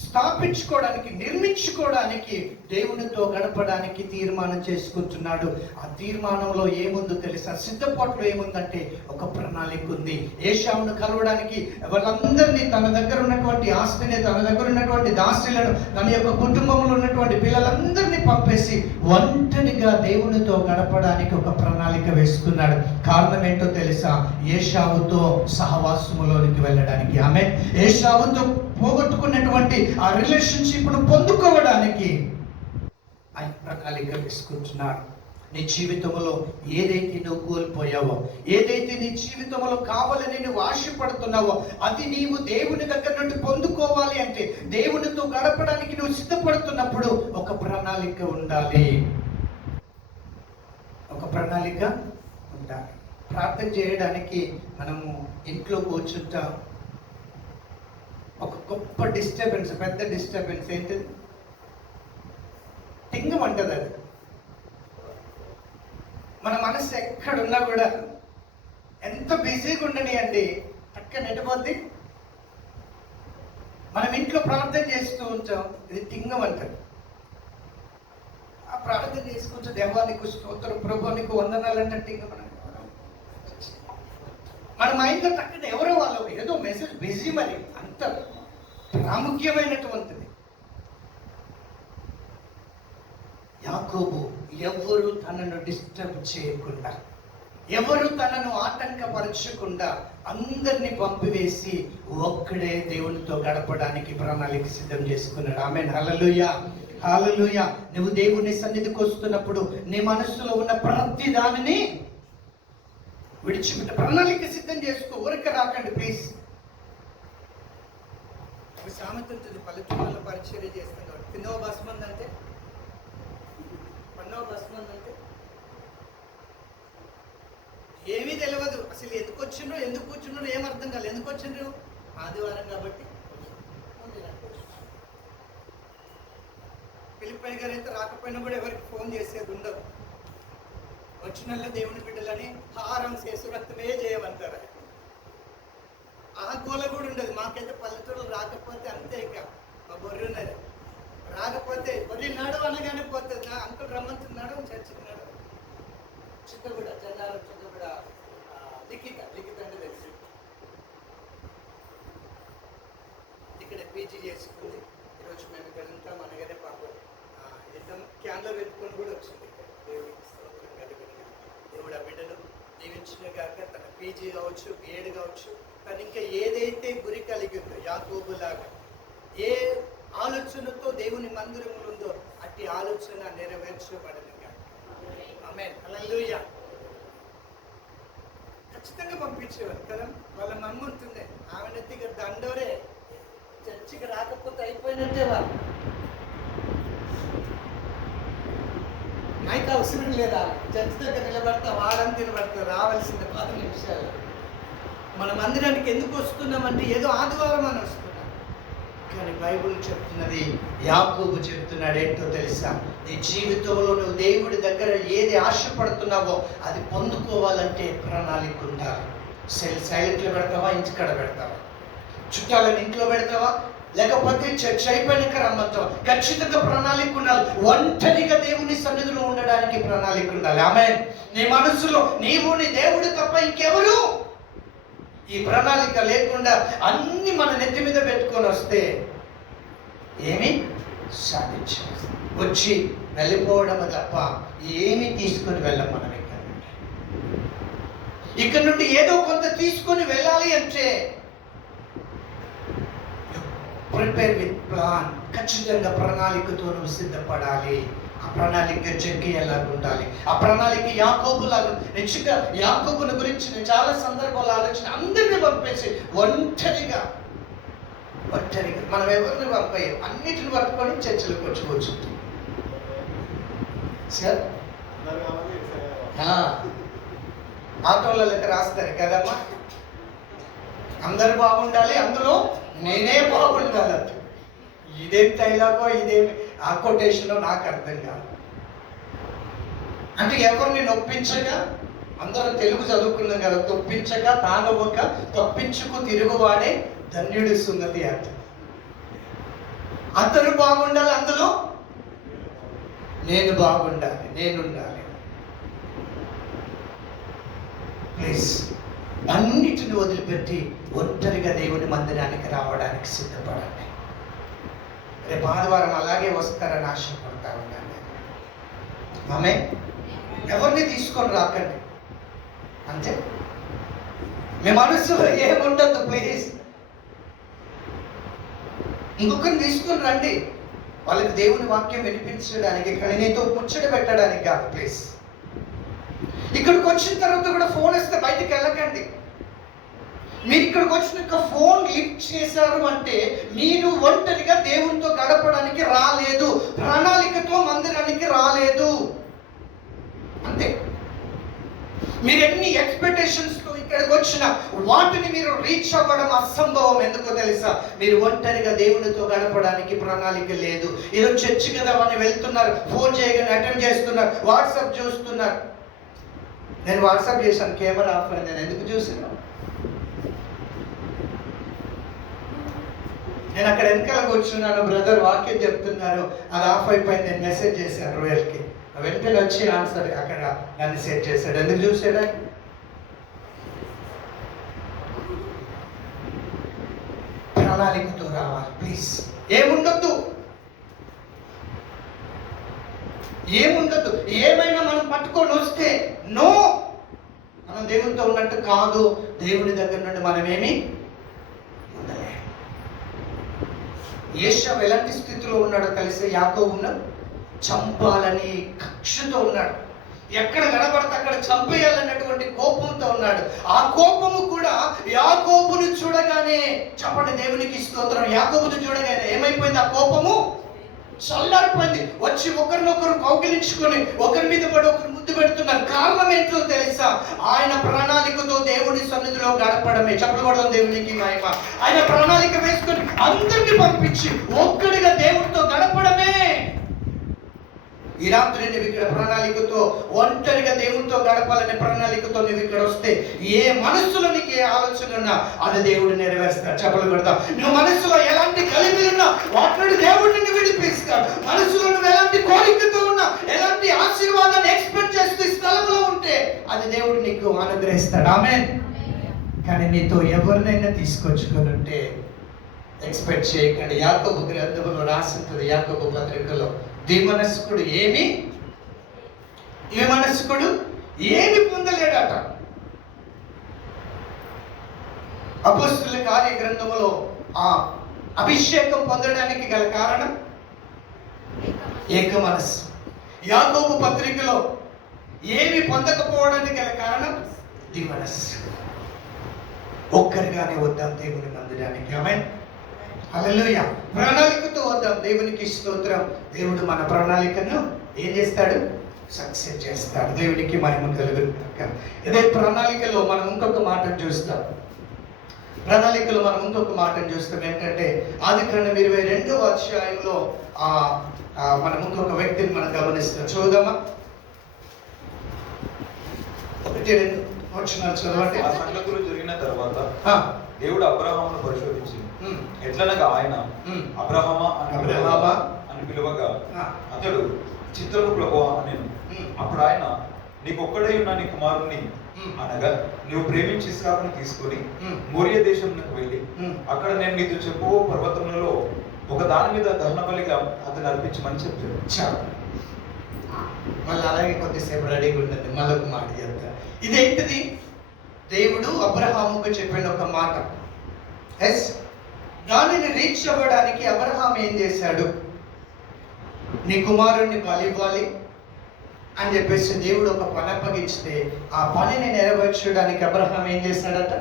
స్థాపించుకోవడానికి, నిర్మించుకోవడానికి, దేవునితో గడపడానికి తీర్మానం చేసుకుంటున్నాడు. ఆ తీర్మానంలో ఏముందో తెలుసా? సిద్ధపాటులో ఏముందంటే ఒక ప్రణాళిక ఉంది. ఏశావును కలవడానికి వాళ్ళందరినీ, తన దగ్గర ఉన్నటువంటి ఆస్తిని, తన దగ్గర ఉన్నటువంటి దాసులను, తన యొక్క కుటుంబంలో ఉన్నటువంటి పిల్లలందరినీ పంపేసి ఒంటరిగా దేవునితో గడపడానికి ఒక ప్రణాళిక వేసుకున్నాడు. కారణం ఏంటో తెలుసా? ఏశావుతో సహవాసములోనికి వెళ్ళడానికి, ఆమె ఏశావుతో పోగొట్టుకున్నటువంటి ఆ రిలేషన్షిప్ ను పొందుకోవడానికి ఆయన ప్రణాళిక వేసుకుంటున్నాడు. నీ జీవితంలో ఏదైతే నువ్వు కోల్పోయావో, ఏదైతే నీ జీవితంలో కావాలని నువ్వు ఆశపడుతున్నావో, అది నీవు దేవుని దగ్గర నుండి పొందుకోవాలి అంటే, దేవునితో గడపడానికి నువ్వు సిద్ధపడుతున్నప్పుడు ఒక ప్రణాళిక ఉండాలి. ఒక ప్రణాళిక ఉండాలి. ప్రార్థన చేయడానికి మనము ఇంట్లో కూర్చుంటాం. ఒక గొప్ప డిస్టర్బెన్స్, పెద్ద డిస్టర్బెన్స్ ఏంటిది? టింగం అంటది అది. మన మనసు ఎక్కడున్నా కూడా ఎంత బిజీగా ఉండని అండి, అక్కడ నెట్టుపోద్ది. మనం ఇంట్లో ప్రార్థన చేస్తూ ఉంటాం, ఇది టింగం అంటారు. ఆ ప్రార్థన చేసుకుంటూ దేవానికి స్తోత్రం, ప్రభునికి వందనాలు అంటే టింగం. మన మైండ్లో అక్కడ ఎవరో వాళ్ళు ఏదో మెసేజ్ బిజీ, మరి అంత ప్రాముఖ్యమైనటువంటిది. యాకోబు ఎవరు తనను డిస్టర్బ్ చేయకుండా, ఎవరు తనను ఆటంకపరచకుండా అందరినీ పంపివేసి ఒక్కడే దేవునితో గడపడానికి ప్రణాళిక సిద్ధం చేసుకున్నాడు. ఆమేన్, హల్లెలూయా, హల్లెలూయా. నువ్వు దేవుని సన్నిధికి వస్తున్నప్పుడు నీ మనస్సులో ఉన్న ప్రతి దానిని విడిచిపెట్టి ప్రణాళిక సిద్ధం చేసుకో. ఊరిక రాకండి ప్లీజ్. ఒక సామెత ఉంటుంది, పల్లెటూళ్ళలో పరిచర్య చేస్తున్నారు. తిన్నవ బస్మంది అంటే, పన్నవ బస్మంది అంటే ఏమీ తెలియదు. అసలు ఎందుకు వచ్చిండ్రో, ఎందుకు కూర్చున్నారో ఏం అర్థం కాలేదు. ఎందుకు వచ్చిండ్రు? ఆదివారం కాబట్టి. పిలిపాయి గారు అయితే రాకపోయినా కూడా ఎవరికి ఫోన్ చేసేది ఉండదు. వచ్చిన దేవుని బిడ్డలని హారం చేసు రక్తమే చేయమంటారు. ఆ గోల కూడా ఉండదు. మాకైతే పల్లెటూరులో రాకపోతే అంతే. ఇక మా బొర్రె ఉన్నది, రాకపోతే బొర్రె నాడు అనగానే పోతుంది. నా అంకుల్ రమ్మంటున్నాడు, చర్చికి నాడు. చిత్తగూడ, జన్నారం చిత్తగూడ, లిఖిత అంటే తెలుసు. ఇక్కడ పీజీ చేసుకుంది. ఈరోజు మేము ఇక్కడ ఉంటాం అనగానే పాపం క్యాన్లో పెట్టుకొని కూడా వచ్చింది. దేవుడికి స్తోత్రం కలుగును. దేవుడు ఆ బిడ్డను దీవించిన కాక తన పీజీ కావచ్చు, బిఎడ్ కావచ్చు, తను ఇంకా ఏదైతే గురి కలిగి ఉందో యాకోబులాగా, ఏ ఆలోచనతో దేవుని మందిరంలో ఉందో అట్టి ఆలోచన నెరవేర్చబడను కాక. ఆమేన్, హల్లెలూయా. ఖచ్చితంగా పంపించేవారు కదా. వాళ్ళ మమ్మ ఉంటుంది, ఆమె నెత్తిగా దండోరే. చర్చికి రాకపోతే అయిపోయినట్టే వాళ్ళు. మైక్ అవసరం లేదా? చర్చి దగ్గర నిలబడతా, వాడని తినబడతా, రావాల్సిందే 10 నిమిషాలు. మన మందిరానికి ఎందుకు వస్తున్నామంటే ఏదో ఆదివారం అని వస్తున్నాం. కానీ బైబుల్ చెప్తున్నది, యాకోబు చెప్తున్నాడు ఏంటో తెలుసా? నీ జీవితంలో నువ్వు దేవుడి దగ్గర ఏది ఆశపడుతున్నావో అది పొందుకోవాలంటే ప్రణాళిక ఉండాలి. సైలెంట్లో పెడతావా, ఇంటికాడ పెడతావా? చుట్టాలను ఇంట్లో పెడతావా, లేకపోతే చర్చ్ అయిపోయినాక రమ్మంటావా? ఖచ్చితంగా ప్రణాళిక ఉండాలి. ఒంటరిగా దేవుని సన్నిధిలో ఉండడానికి ప్రణాళిక ఉండాలి. ఆమేన్. నీ మనసులో నీవు, నీ దేవుడు తప్ప ఇంకెవరు? ఈ ప్రణాళిక లేకుండా అన్ని మన నెత్తి మీద పెట్టుకొని వస్తే ఏమి సాధించాలి? వచ్చి వెళ్ళిపోవడం తప్ప ఏమి తీసుకొని వెళ్ళం మనం. ఇక్కడ నుండి ఏదో కొంత తీసుకొని వెళ్ళాలి అంటే ప్రిపేర్ విత్ ప్లాన్. ఖచ్చితంగా ప్రణాళికతో నువ్వు సిద్ధపడాలి. ఆ ప్రణాళిక జగ్గి ఎలాగ ఉండాలి? ఆ ప్రణాళిక యాకోబులాగా. నిజంగా యాకోబుని గురించి నేను చాలా సందర్భాలు ఆలోచన, అందరినీ పంపేసి ఒంటరిగా మనం ఎవరిని పంపాయి, అన్నిటిని పట్టుకొని చర్చలకు వచ్చి సార్ ఆటోల లెక్క రాస్తారు కదమ్మా, అందరు బాగుండాలి, అందులో నేనే బాగుండాలి. ఇదేం డైలాగో, ఇదేమి ఆ కొటేషనో నాకు అర్థం కాదు. అంటే ఎవరిని నొప్పించగా, అందరూ తెలుగు చదువుకున్నాం కదా, తొప్పించగా తానొక తప్పించుకు తిరుగువాడే ధన్యుడి సున్నతి అంట. అతను బాగుండాలి, అందులో నేను బాగుండాలి, నేనుండాలి. ప్లీజ్ అన్నిటిని వదిలిపెట్టి ఒంటరిగా దేవుని మందిరానికి రావడానికి సిద్ధపడండి. రేపు ఆదివారం అలాగే వస్తారని ఆశపడతా ఉండండి. ఆమె ఎవరిని తీసుకొని రాకండి, అంతే. మీ మనసులో ఏముండదు, ప్లీజ్. ఇంకొకరిని తీసుకొని రండి, వాళ్ళకి దేవుని వాక్యం వినిపించడానికి, కానీ నీతో ముచ్చట పెట్టడానికి కాదు. ప్లీజ్ ఇక్కడికి వచ్చిన తర్వాత కూడా ఫోన్ ఇస్తే బయటికి వెళ్ళకండి. మీరు ఇక్కడికి వచ్చినాక ఫోన్ లిఫ్ట్ చేశారు అంటే మీరు ఒంటరిగా దేవునితో గడపడానికి రాలేదు, ప్రణాళికతో మందిరానికి రాలేదు, అంతే. మీరు ఎన్ని ఎక్స్పెక్టేషన్స్తో ఇక్కడికి వచ్చిన వాటిని మీరు రీచ్ అవ్వడం అసంభవం. ఎందుకో తెలుసా? మీరు ఒంటరిగా దేవునితో గడపడానికి ప్రణాళిక లేదు. ఈరోజు చర్చి కదా అని వెళ్తున్నారు, ఫోన్ చేయగానే అటెండ్ చేస్తున్నారు, వాట్సాప్ చూస్తున్నారు. నేను వాట్సాప్ చేశాను, కెమెరా ఆఫ్ అయింది. నేను ఎందుకు చూసాను? నేను అక్కడ వెనకాల కూర్చున్నాను, బ్రదర్ వాక్యం చెప్తున్నారు, అది ఆఫ్ అయిపోయింది. నేను మెసేజ్ చేశాను రోయల్కి, వెంటనే వచ్చి ఆన్సర్ అక్కడ నన్ను సెట్ చేశాడు. ఎందుకు చూసాడా? ప్రణాళికతో రావాలి. ప్లీజ్ ఏముండొద్దు, ఏముండదు. ఏమైనా మనం పట్టుకొని వస్తే నో, మనం దేవునితో ఉన్నట్టు కాదు. దేవుని దగ్గర నుండి మనమేమి ఉండలే. యేషవ్ ఎలాంటి స్థితిలో ఉన్నాడో కలిసి యాకోబును చంపాలని కక్షతో ఉన్నాడు. ఎక్కడ కనబడితే అక్కడ చంపేయాలన్నటువంటి కోపంతో ఉన్నాడు. ఆ కోపము కూడా యాకోబును చూడగానే, చెప్పండి దేవునికి స్తోత్రం, యాకోబును చూడగానే ఏమైపోయింది? ఆ కోపము చల్లారిపోయింది. వచ్చి ఒకరినొకరు కౌగిలించుకొని ఒకరి మీద పడి ఒకరు ముద్దు పెడుతున్నారు. కారణం ఏంటో తెలుసా? ఆయన ప్రణాళికతో దేవుని సన్నిధిలో గడపడమే. చెప్పకూడదు దేవునికి మహిమ. ఆయన ప్రణాళిక వేసుకొని అందరినీ పంపించి ఒక్కడిగా దేవుడితో గడపడమే. ఈ రాత్రి నువ్వు ఇక్కడ ప్రణాళికతో ఒంటరిగా దేవునితో గడపాలనే ప్రణాళికతో నువ్వు ఇక్కడ వస్తే, ఏ మనస్సులో నీకు ఏ ఆలోచన ఉన్నా అది దేవుడు నెరవేరుస్తాడు. చెప్పలు కొడతా. నువ్వు మనసులో ఎలాంటి కలిపి ఉన్నా వాటిని దేవుడిని విడిపిస్తాడు. మనసులో నువ్వు ఎలాంటి కోరికతో ఉన్నా, ఎలాంటి ఆశీర్వాదాన్ని ఎక్స్పెక్ట్ చేస్తూ ఈ స్థలంలో ఉంటే అది దేవుడు నీకు అనుగ్రహిస్తాడు. ఆమేన్. కానీ నీతో ఎవరినైనా తీసుకొచ్చుకొని ఉంటే ఎక్స్పెక్ట్ చేయకండి. యాకోబు గ్రంథంలో రాసింది, యాకోబు పత్రికలో, ద్విమనస్కుడు ఏమి పొందలేడట. అపోస్తలుల కార్య గ్రంథములో ఆ అభిషేకం పొందడానికి గల కారణం ఏక మనస్సు. యాకోబు పత్రికలో ఏమి పొందకపోవడానికి గల కారణం ద్విమనస్సు. ఒక్కరిగానే వద్దాం దేవుని మందిరానికి. ఆమేన్. హల్లెలూయా. ప్రణాళికతో వద్దాం. దేవునికి స్తోత్రం. దేవుడు మన ప్రణాళికను ఏం చేస్తాడు? సక్సెస్ చేస్తాడు. దేవునికి మహిమ కలుగును. ఇదే ప్రణాళికలో మనం ఇంకొక మాటను చూస్తాం. ఏంటంటే ఆదికాండం 22వ అధ్యాయంలో మనం ఇంకొక వ్యక్తిని మనం గమనిస్తాం. చూద్దామా? 1-2 వచనాలు చదవండి. ఆ సంగతులు జరిగిన తర్వాత దేవుడు అబ్రహామును పరిశోధించి, ఎట్లనగా ఆయన అబ్రహామా అని పిలువగా అతడు చిత్తము ప్రభువా అనెను. అప్పుడు ఆయన, నీకు ఒక్కడై ఉన్న నీ కుమారుణ్ణి అనగా నువ్వు ప్రేమించి ఇస్సాకును తీసుకొని మోరియా దేశంలోకి వెళ్ళి అక్కడ నేను నీతో చెప్పు పర్వతములలో ఒక దాని మీద దహన బలిగా అతను అర్పించమని చెప్పాడు. చాలు. మళ్ళీ అలాగే కొద్దిసేపు రెడీగా ఉంటుంది. మళ్ళొక మాట చెప్తా. ఇదేంటిది? దేవుడు అబ్రహాముకు చెప్పిన ఒక మాట. దానిని రీచ్ అవ్వడానికి అబ్రహాం ఏం చేశాడు? నీ కుమారుణ్ణి బలివ్వాలి అని చెప్పేసి దేవుడు ఒక పని అప్పగిస్తే ఆ పనిని నెరవేర్చడానికి అబ్రహాం ఏం చేశాడట?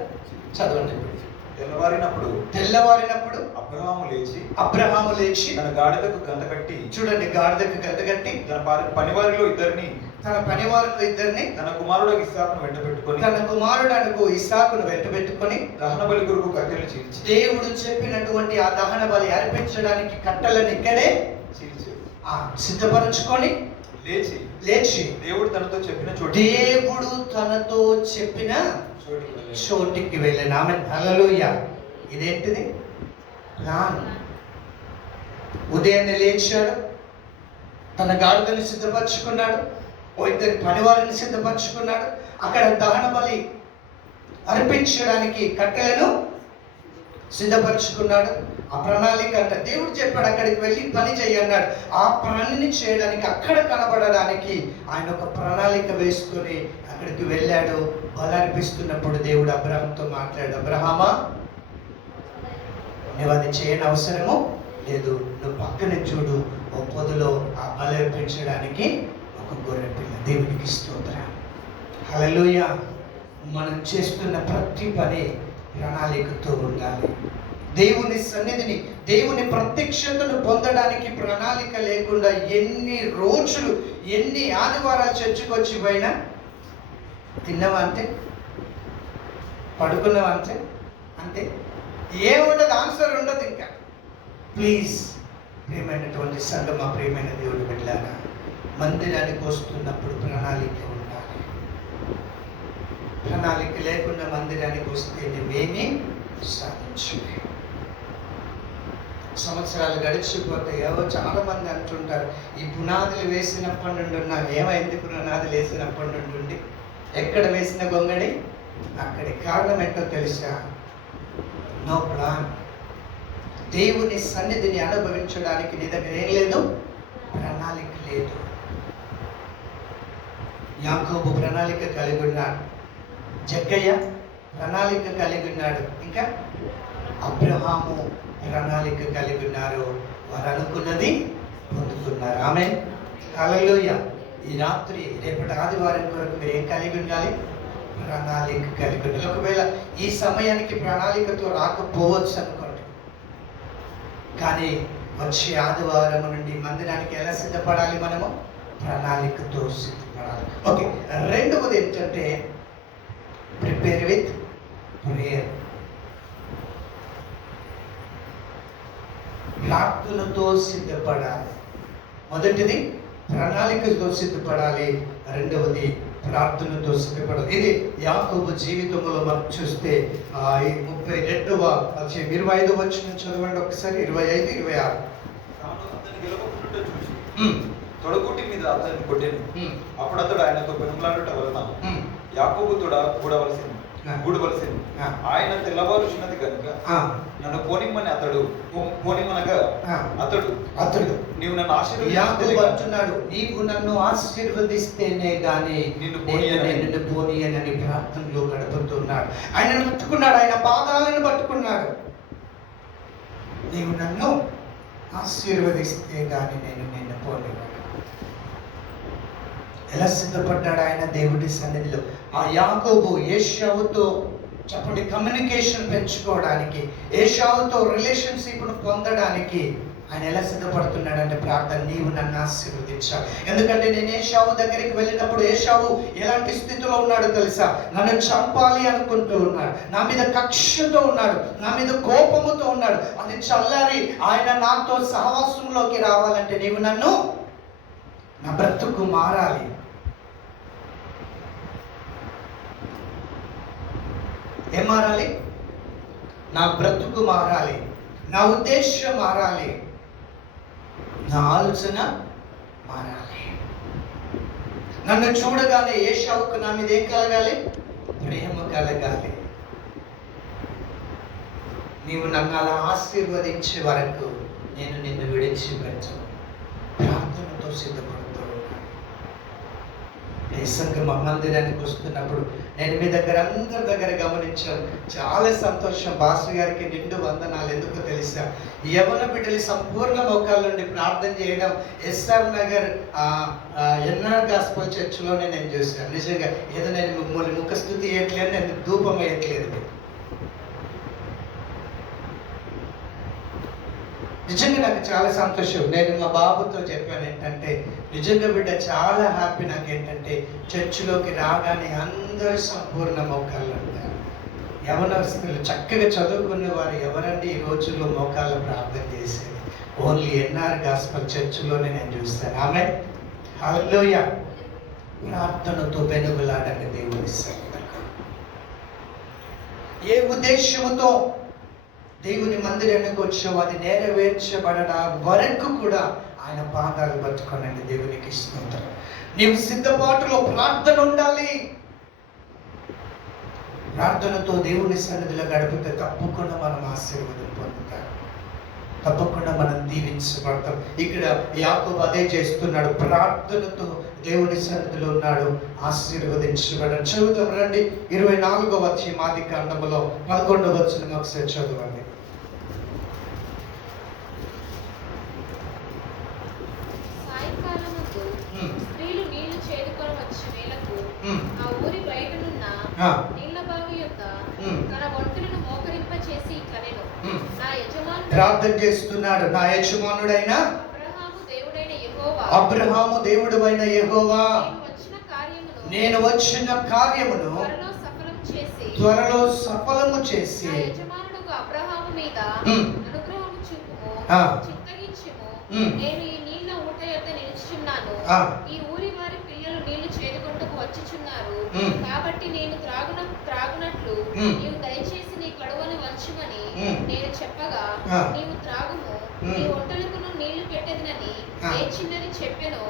చదవండి. తెల్లవారినప్పుడు అబ్రహాము లేచి తన గాడిదకు గంత కట్టి, చూడండి, గాడిదకు గంత కట్టి తన పనివారిలో ఇద్దరిని తన కుమారుడు ఇస్సాకును వెంటబెట్టుకొని దహన బలి కొరకు కట్టెలు చీల్చి, దేవుడు చెప్పినటువంటి ఆ దహన బలి అర్పించడానికి కట్టెలను ఇక్కడే సిద్ధపరచుకొని లేచి దేవుడు తనతో చెప్పిన చోటికి వెళ్ళాను. ఆమె హల్లెలూయా. ఇదేంటిది? ప్లాన్. ఉదయాన్నే లేచాడు, తన గాడిదను సిద్ధపరచుకున్నాడు, ఓ ఇద్దరి పనివారిని సిద్ధపరచుకున్నాడు, అక్కడ దహన బలి అర్పించడానికి కట్టెలను సిద్ధపరచుకున్నాడు. ఆ ప్రణాళిక అంట దేవుడు చెప్పాడు అక్కడికి వెళ్ళి పని చేయన్నాడు. ఆ పనిని చేయడానికి, అక్కడ కనబడడానికి ఆయన ఒక ప్రణాళిక వేసుకొని అక్కడికి వెళ్ళాడు. బలి అర్పిస్తున్నప్పుడు దేవుడు అబ్రహాంతో మాట్లాడాడు, అబ్రహామా, నువ్వు అది చేయని అవసరము లేదు, నువ్వు పక్కన చూడు, ఓ పొదలో ఆ బలి అర్పించడానికి ఒక గొర్రె పిల్ల. దేవునికి స్తోత్రం, హల్లెలూయా. మనం చేస్తున్న ప్రతి పని ప్రణాళికతో ఉండాలి. దేవుని సన్నిధిని, దేవుని ప్రత్యక్షతను పొందడానికి ప్రణాళిక లేకుండా ఎన్ని రోజులు, ఎన్ని ఆదివారాలు చర్చికి వచ్చి పోయినా తిన్నావా అంతే, పడుకున్నావా అంతే, అంతే, ఏముండదు, ఆన్సర్ ఉండదు. ఇంకా ప్లీజ్ ప్రియమైనటువంటి సంగమా, ప్రియమైన దేవుడు బిడ్డలారా, మందిరానికి వస్తున్నప్పుడు ప్రణాళిక ఉండాలి. ప్రణాళిక లేకుండా మందిరానికి వస్తే నువ్వేమీ సాధించలేవు. సంవత్సరాలు గడిచిపోతాయో చాలా మంది అంటుంటారు, ఈ పునాదులు వేసినప్పటి నుండి ఉన్నా, ఏమైంది పునాదులు వేసినప్పటి నుండి ఉండి, ఎక్కడ వేసిన గొంగడి అక్కడి. కారణం ఏంటో తెలుసా? No plan. దేవుని సన్నిధిని అనుభవించడానికి నీ దగ్గర ఏం లేదు, ప్రణాళిక లేదు. యాకోబు ప్రణాళిక కలిగి ఉన్నాడు, జక్కయ్య ప్రణాళిక కలిగి ఉన్నాడు, ఇంకా అబ్రహాము ప్రణాళిక కలిగి ఉన్నారు. వారు అనుకున్నది పొందుతున్నారు. ఆమె హల్లెలూయా. ఈ రాత్రి, రేపటి ఆదివారం కొరకు మీరు ఏం కలిగి ఉండాలి? ప్రణాళిక కలిగి ఉండాలి. ఒకవేళ ఈ సమయానికి ప్రణాళికతో రాకపోవచ్చు అనుకోండి, కానీ వచ్చే ఆదివారం నుండి మందిరానికి ఎలా సిద్ధపడాలి? మనము ప్రణాళికతో సిద్ధపడాలి. ఓకే, రెండవది ఏంటంటే ప్రిపేర్ విత్ ప్రేయర్. ప్రార్థనతో సిద్ధపడాలి. మొదటిది ప్రణాళికతో సిద్ధపడాలి, రెండవది ప్రార్థనతో సిద్ధపడాలి. ఇది యాకోబు జీవితంలో మనం చూస్తే 32వ 25వ వచనం చదవండి ఒకసారి. 25, 26. అతను గెలవకుండా చూసి తొడగూటి మీద అతన్ని కొట్టాను. అప్పుడు అతడు ఆయనతో పెనుగులాడుట వలన యాకోబు తొడ గూడవలసింది. ఆయన తెల్లవారుచున్నది కనుక నన్ను పోనిమ్మని పోనిమ్మనగా అతడు నీవు నన్ను ఆశీర్వదిస్తున్నాడు, నీవు నన్ను ఆశీర్వదిస్తేనే గాని నిన్ను పోనీయనని ప్రార్థనలో గడుపుతున్నాడు. ఆయనను పట్టుకున్నాడు, ఆయన పాదాలను పట్టుకున్నాడు. నీవు నన్ను ఆశీర్వదిస్తే గాని నేను నిన్ను పోనివ్వను. ఎలా సిద్ధపడ్డాడు ఆయన దేవుడి సన్నిధిలో? ఆ యాకోబు ఏశావుతో చెప్పండి కమ్యూనికేషన్ పెంచుకోవడానికి, ఏశావుతో రిలేషన్షిప్ను పొందడానికి ఆయన ఎలా సిద్ధపడుతున్నాడంటే ప్రార్థన, నీవు నన్ను ఆశీర్వదించావు. ఎందుకంటే నేను ఏశావు దగ్గరికి వెళ్ళినప్పుడు ఏశావు ఎలాంటి స్థితిలో ఉన్నాడో తెలుసా? నన్ను చంపాలి అనుకుంటూ ఉన్నాడు, నా మీద కక్షతో ఉన్నాడు, నా మీద కోపముతో ఉన్నాడు. అది చల్లారి ఆయన నాతో సహవాసంలోకి రావాలంటే నీవు నన్ను, నా బ్రతుకు మారాలి. ఏం మారాలి? నా బ్రతుకు మారాలి, నా ఉద్దేశం మారాలి, నా ఆలోచన మారాలి. నన్ను చూడగానే ఏశావుకు నా మీద ఏం కలగాలి? ప్రేమ కలగాలి. నీవు నన్ను అలా ఆశీర్వదించే వరకు నేను నిన్ను విడిచిపెట్టను. ప్రార్థనతో సిద్ధపడుతూ సంగమ మందిరానికి వస్తున్నప్పుడు నేను మీ దగ్గర అందరి దగ్గర గమనించాను, చాలా సంతోషం. భాస్కర్ గారికి నిండు వందనాలు. ఎందుకు తెలుసా? యవన బిడ్డలు సంపూర్ణ మోకాళ్ళ నుండి ప్రార్థన చేయడం ఎస్ఆర్ నగర్ ఎన్ఆర్ గాస్పల్ చర్చిలోనే నేను చూశాను. నిజంగా ఏదో నేను మిమ్మల్ని ముఖస్థుతి వేయట్లేదు, నేను ధూపం వేయట్లేదు. నిజంగా నాకు చాలా సంతోషం. నేను మా బాబుతో చెప్పాను ఏంటంటే, నిజంగా బిడ్డ చాలా హ్యాపీ నాకు ఏంటంటే, చర్చిలోకి రాగానే అందరూ సంపూర్ణ మోకాళ్ళు ఉంటారు. యవనస్తులు చక్కగా చదువుకునే వారు ఎవరండి ఈ రోజుల్లో మోకాళ్ళ ప్రార్థన చేసేది? ఓన్లీ ఎన్ఆర్ గాస్పల్ చర్చిలోనే నేను చూస్తాను. ఆమె హల్లెలూయా. ప్రార్థనతో వెనుగులాడండి దేవుని సన్నిధిలో. ఏ ఉద్దేశముతో దేవుని మందిరానికి వచ్చావు, అది నెరవేర్చబడ వరకు కూడా ఆయన పాదాలు పట్టుకోనండి. దేవునికి స్తోత్రం. నీవు సిద్ధపాటులో ప్రార్థన ఉండాలి. ప్రార్థనతో దేవుని సన్నిధిలో గడిపితే తప్పకుండా మనం ఆశీర్వాదం పొందుతాం, తప్పకుండా మనం దీవించబడతాం. ఇక్కడ యాకోబు అదే చేస్తున్నాడు, ప్రార్థనతో దేవుని సన్నిధిలో ఉన్నాడు, ఆశీర్వదించబడ్డాడు. చదువుదాం రండి. 24వ అధ్యాయం ఆదికాండములో 11వ వచనం ఒకసారి చదవండి. సాయంకాలమందు స్త్రీలు నీళ్లు చేదుకొని వచ్చే వేళకు ఆ ఊరి బయటనున్న నీళ్ల బావి యొక్క తన ఒంటెలను మోకరింపచేసి ఇట్లనెను, నా యజమానుడు ప్రార్థన చేస్తున్నాడు. నా యజమానుడైన అబ్రహాము దేవుడైన యెహోవా, నేను వచ్చిన కార్యమును త్వరలో సఫలము చేసి నా యజమానుడు అబ్రహాము మీద అనుగ్రహము చూపుము, చిత్తగించుము. నేను ఈ నీళ్ల ఊట యొద్ద నిలుచుచున్నాను, ఈ ఊరి వారి పిల్లలు నీళ్లు చేదుకుంటూ వచ్చుచున్నారు, కాబట్టి నేను త్రాగునట్లు నీవు దయచేసి నీ కడువను వంచుమని నేను చెప్పగా, నీవు త్రాగుము, నీ ఒంటెలకును నీళ్లు పెట్టెదనని ఏ చిన్నది చెప్పెనో,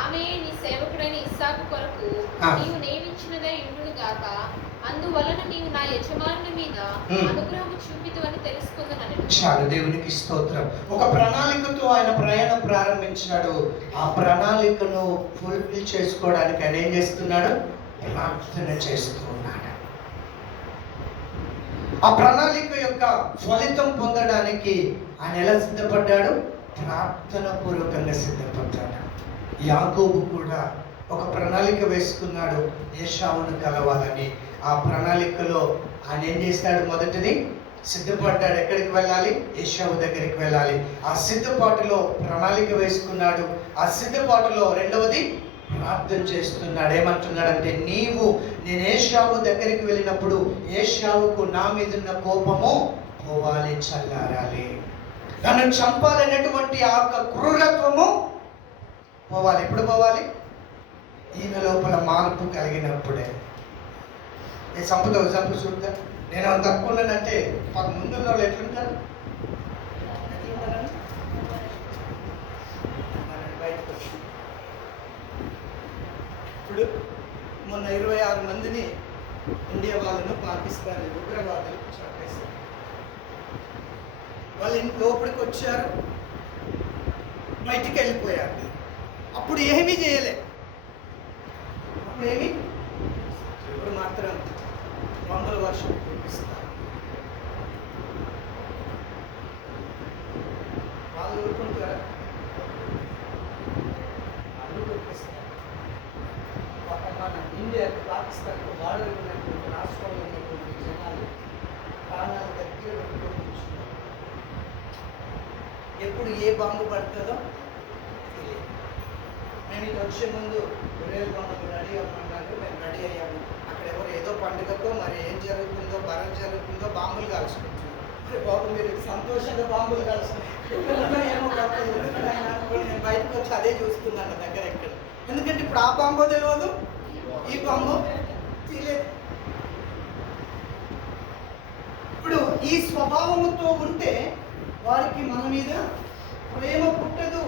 ఆమె నీ సేవకుడైన ఇస్సాకు కొరకు నీవు నియమించినదై ఉండును గాక, అందువలన నీవు నా యజమానుని మీద అనుగ్రహము చూపితువని తెలుసుకుందనని. చాలు, దేవునికి స్తోత్రం. ఒక ప్రణాళికతో ఆయన ప్రయాణం ప్రారంభించాడు. ఆ ప్రణాళికను ఫుల్ఫిల్ చేసుకోవడానికి ఆయన ఏం చేస్తున్నాడు? ప్రార్థన చేస్తూ ఉన్నాడు. ఆ ప్రణాళిక యొక్క ఫలితం పొందడానికి ఆయన ఎలా సిద్ధపడ్డాడు? ప్రార్థన పూర్వకంగా సిద్ధపడ్డాడు. యాకోబు కూడా ఒక ప్రణాళిక వేసుకున్నాడు, ఏశావును కలవాలని. ఆ ప్రణాళికలో ఆయన ఏం చేస్తాడు? మొదటిది సిద్ధపడ్డాడు. ఎక్కడికి వెళ్ళాలి? ఏశావు దగ్గరికి వెళ్ళాలి. ఆ సిద్ధపాటులో ప్రణాళిక వేసుకున్నాడు. ఆ సిద్ధపాటులో రెండవది ప్రార్థన చేస్తున్నాడు. ఏమంటున్నాడంటే, నేను ఏశావు దగ్గరికి వెళ్ళినప్పుడు ఏశావుకు నా మీద ఉన్న కోపము పోవాలి, చల్లారాలి, నన్ను చంపాలనేటువంటి ఆ క్రూరత్వము పోవాలి. ఎప్పుడు పోవాలి? ఈయన లోపల మార్పు కలిగినప్పుడే. ఏ చంపు చూద్దాం. నేను తక్కువ ఉన్నానంటే ముందున్న వాళ్ళు ఎట్లుంటారు? ఇప్పుడు మొన్న 26 మందిని ఇండియా వాళ్ళను పాకిస్తాన్ ఉగ్రవాదులు చంపేశారు. వాళ్ళు ఇంటి లోపలికి వచ్చారు, బయటికి వెళ్ళిపోయారు. అప్పుడు ఏమీ చేయలే. ఇప్పుడు మాత్రం వందల వర్షం కురిపిస్తారు. వాళ్ళు ఊరుకుంటారా? వాళ్ళు కురిపిస్తారు. మన ఇండియా పాకిస్తాన్ బార్డర్ ఉన్నటువంటి రాష్ట్రంలో ఉన్నటువంటి జనాలు ప్రాణాలు దగ్గర పెట్టుకుంటున్నారు. ఎప్పుడు ఏ బాంబు పడుతుందో తెలియదు. మేము ఇది వచ్చే ముందు గురేలు బాంబు రెడీ అవ్వమన్నారు. మేము రెడీ అయ్యాము. అక్కడ ఎవరు ఏదో పండుగకో మరి ఏం జరుగుతుందో, బరం జరుగుతుందో బాంబులు కాల్చుకుంటున్నారు. అరే బాబు, మీరు సంతోషంగా బాంబులు కాల్చుకుంటున్నారు ఏమో కాదు. నేను బయటకు వచ్చి అదే చూస్తున్నాను దగ్గర ఎక్కడ. ఎందుకంటే ఇప్పుడు ఆ బాంబో తెలియదు, ఈ బాంబో తెలియదు. ఇప్పుడు ఈ స్వభావముతో ఉంటే వారికి మన మీద ప్రేమ పుట్టదు.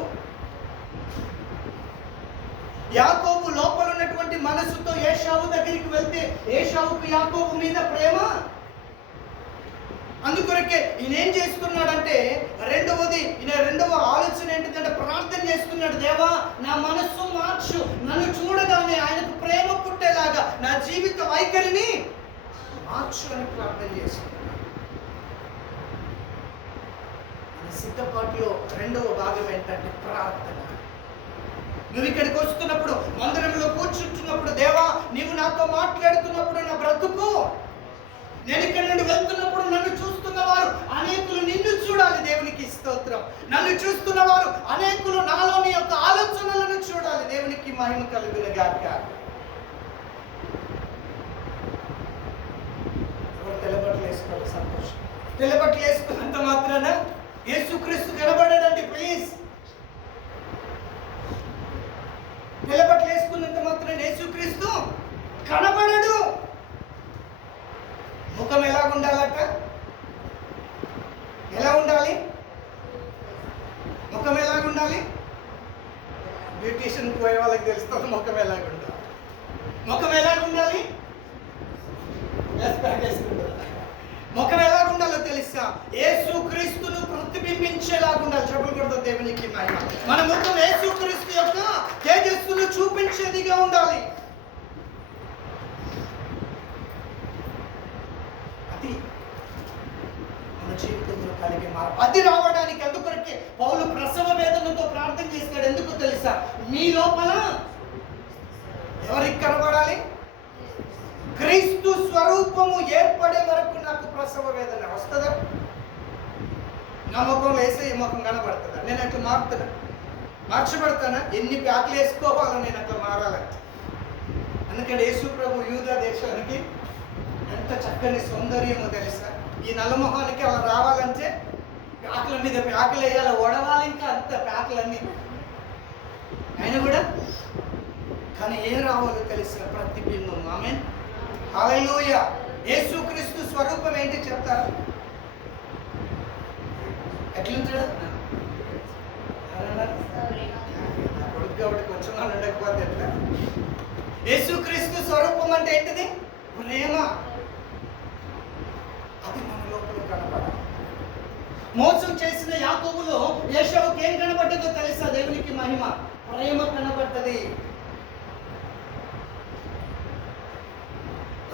యాకోబు లోపల ఉన్నటువంటి మనసుతో ఏశావు దగ్గరికి వెళ్తే ఏశావుకు యాకోబు మీద ప్రేమ. అందుకొరకే ఈయన ఏం చేస్తున్నాడంటే, రెండవ ఆలోచన ఏంటంటే ప్రార్థన చేస్తున్నాడు. దేవా, నా మనస్సు మార్చు, నన్ను చూడగానే ఆయనకు ప్రేమ పుట్టేలాగా నా జీవిత వైఖరిని మార్చు అని ప్రార్థన చేస్తున్నాడు. సిద్ధపాటులో రెండవ భాగం ఏంటంటే ప్రార్థన. నువ్వు ఇక్కడికి వస్తున్నప్పుడు, మందిరంలో కూర్చుంటున్నప్పుడు, దేవా నీవు నాతో మాట్లాడుతున్నప్పుడు నా బ్రతుకు, నేను ఇక్కడ నుండి వెళ్తున్నప్పుడు నన్ను చూస్తున్నవారు అనేకులు నిన్ను చూడాలి. దేవునికి స్తోత్రం. నన్ను చూస్తున్నవారు అనేకులు నాలోని యొక్క ఆలోచనలను చూడాలి. దేవునికి మహిమ కలుగును గాక. తెల్లబట్టలు వేసుకోవాలి, సంతోషం. తెల్లబట్టలు వేసుకున్నంత మాత్రాన యేసుక్రీస్తు కనబడాడండి. ప్లీజ్, తెల్లబట్టలు వేసుకున్నంత మాత్రాన యేసుక్రీస్తు కనబడడు. ముఖం ఎలాగుండాలట? ఎలా ఉండాలి? ముఖం ఎలాగ ఉండాలి? బ్యూటీషియన్కి పోయే వాళ్ళకి తెలుస్తుంది ముఖం ఎలాగ ఉండాలి. ముఖం ఎలాగ ఉండాలి? ముఖం ఎలాగ ఉండాలో తెలుసా? యేసుక్రీస్తును ప్రతిబింబించేలాగా ఉండాలి. చెప్పులు కొడుతుంది దేవునికి మహిమ. మన ముఖం యేసుక్రీస్తు యొక్క తేజస్సును చూపించేదిగా ఉండాలి. అది మన జీవితంలో కలిగే మార్పు. అది రావడానికి అందుకొరకే పౌలు ప్రసవ వేదనతో ప్రార్థన చేస్తాడు. ఎందుకు తెలుసా? మీ లోపల ఎవరికి కనబడాలి? క్రీస్తు స్వరూపము ఏర్పడే వరకు నాకు ప్రసవ వేదన వస్తుందా? నా ముఖం వేసే ఈ ముఖం కనబడుతుందా? నేను అట్లా మారుతున్నా, మార్చబడతానా? ఎన్ని ప్యాకులు వేసుకోవాలో నేను అట్లా మారాలి. అందుకని యేసు ప్రభు యూదా దేశానికి ఎంత చక్కని సౌందర్యమో తెలుసా? ఈ నల్లమొహానికి అలా రావాలంటే ప్యాకుల మీద ప్యాకులు వేయాలి, ఓడవాలి, ఇంకా అంత ప్యాకులన్నీ ఆయన కూడా. కానీ ఏం రావాలో తెలుసా? ప్రతిబింబం. ఆమేన్, హల్లెలూయా. యేసుక్రీస్తు స్వరూపం ఏంటి చెప్తారా? ఎట్లుంటాడు? కొడుకు కాబట్టి కొంచెం ఉండకపోతే ఎట్లా? యేసుక్రీస్తు స్వరూపం అంటే ఏంటిది? ప్రేమ. అది మన లోపల కనపడాలి. మోసం చేసిన యాకోబులో ఏశావుకి ఏం కనబడ్డదో తెలుసా? దేవునికి మహిమ, ప్రేమ కనబడ్డది.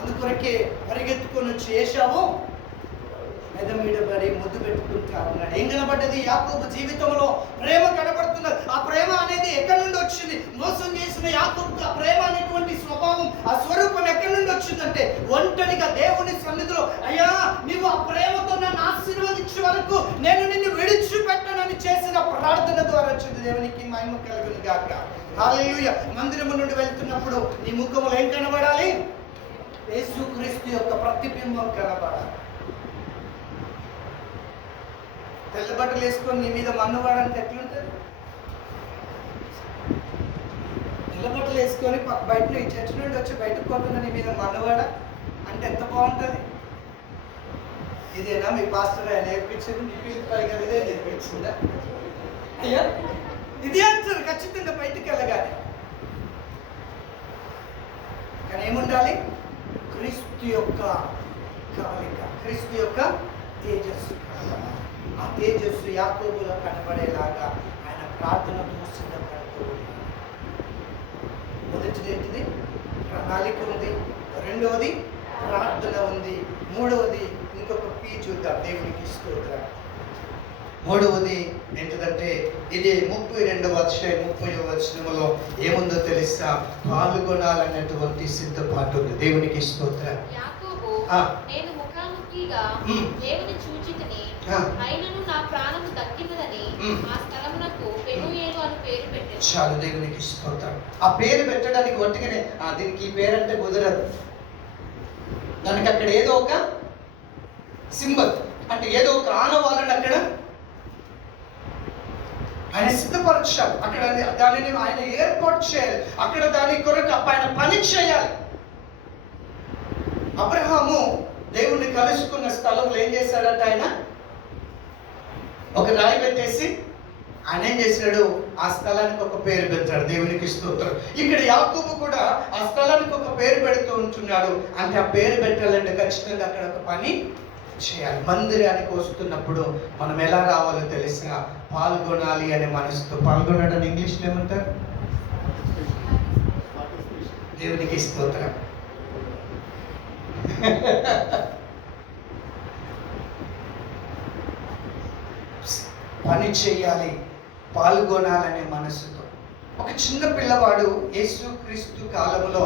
అందుకొరకే పరిగెత్తుకొని వచ్చి ఏశావు మెద మీద పడి ముద్దు పెట్టుకుంటా ఉన్నాడు. ఏం కనబడ్డది? యాకోబు జీవితంలో ప్రేమ కనబడుతున్నది. ఆ ప్రేమ అనేది ఎక్కడి నుండి వచ్చింది? మోసం చేసిన యాకోబుకు ఆ ప్రేమ అనేటువంటి స్వభావం, ఆ స్వరూపం ఎక్కడి నుండి వచ్చిందంటే ఒంటరిగా దేవుని సన్నిధిలో, అయ్యా నీవు ఆ ప్రేమతో నన్ను ఆశీర్వదించే వరకు నేను నిన్ను విడిచిపెట్టనని చేసిన ప్రార్థన ద్వారా వచ్చింది. దేవునికి మహిమ కలుగును గాక. హల్లెలూయా. మందిరము నుండి వెళ్తున్నప్పుడు నీ ముఖములో ఏం కనబడాలి? యేసుక్రీస్తు యొక్క ప్రతిబింబం కనబడాలి. తెల్ల బట్టలు వేసుకొని నీ మీద మన్నువాడంటే ఎట్లుంటుంది? తెల్ల బట్టలు వేసుకొని బయట ఈ చర్చ నుండి వచ్చి బయటకు పోతున్న నీ మీద మన్నువాడ అంటే ఎంత బాగుంటుంది? ఇదేనా మీ పాస్టర్ ఆయన నేర్పించింది? మీ పిల్లలు గారు ఇదే నేర్పించిందా? అయ్యా ఇదే అంటారు ఖచ్చితంగా బయటికి వెళ్ళగానే. కానీ ఏముండాలి? క్రీస్తు యొక్క కవలిక, క్రీస్తు యొక్క తేజస్సు కనబడాలి. ఆ తేజస్సు యాకోబులో కనబడేలాగా ఆయన ప్రార్థనతో సిద్ధపడుతూ ఉన్నాడు. మొదటిది ఏంటిది? ప్రణాళిక ఉంది. రెండవది ప్రార్థన ఉంది. మూడవది ఇంకొక పీ చూద్దాం. దేవునికి స్తోత్రం. మూడవది ఏంటిదంటే ఇది 32వ అధ్యాయం 30వ వచనములో ఏముందో తెలుసా? పాల్గొనాలన్నటువంటి సిద్ధపాటు ఉంది. దేవునికి స్తోత్రం. యాకోబు నేను ముఖాముఖిగా దేవుని చూచితిని, అయినను నా ప్రాణము దక్కినదని ఆ స్థలమునకు పెనూయేలు అని పేరు పెట్టాడు. చాలు, దేవునికి స్తోత్రం. ఆ పేరు పెట్టడానికి ఒట్టిగానే దీనికి ఈ పేరు అంటే కుదరదు. దానికి అక్కడ ఏదో ఒక సింబల్ అంటే ఏదో ఒక ఆనవాళ్ళని అక్కడ ఆయన సిద్ధపరచాలి. అక్కడ దానిని ఆయన ఏర్పాటు చేయాలి. అక్కడ దాని కొరకు ఆయన పని చేయాలి. అబ్రహాము దేవుణ్ణి కలుసుకున్న స్థలంలో ఏం చేశాడంటే ఆయన ఒక రాయి పెట్టేసి ఆయన ఏం చేశాడు? ఆ స్థలానికి ఒక పేరు పెట్టాడు. దేవునికి స్తోత్రం. ఇక్కడ యాకోబు కూడా ఆ స్థలానికి ఒక పేరు పెడుతూ ఉంటున్నాడు. అంటే ఆ పేరు పెట్టాలంటే ఖచ్చితంగా అక్కడ ఒక పని చేయాలి. మందిరానికి వస్తున్నప్పుడు మనం ఎలా రావాలో తెలిసిన పాల్గొనాలి అనే మనసుతో. పాల్గొనడం ఇంగ్లీష్లో ఏమంటారు? దేవునికి స్తోత్రం. పని చేయాలి, పాల్గొనాలనే మనసుతో. ఒక చిన్న పిల్లవాడు యేసుక్రీస్తు కాలంలో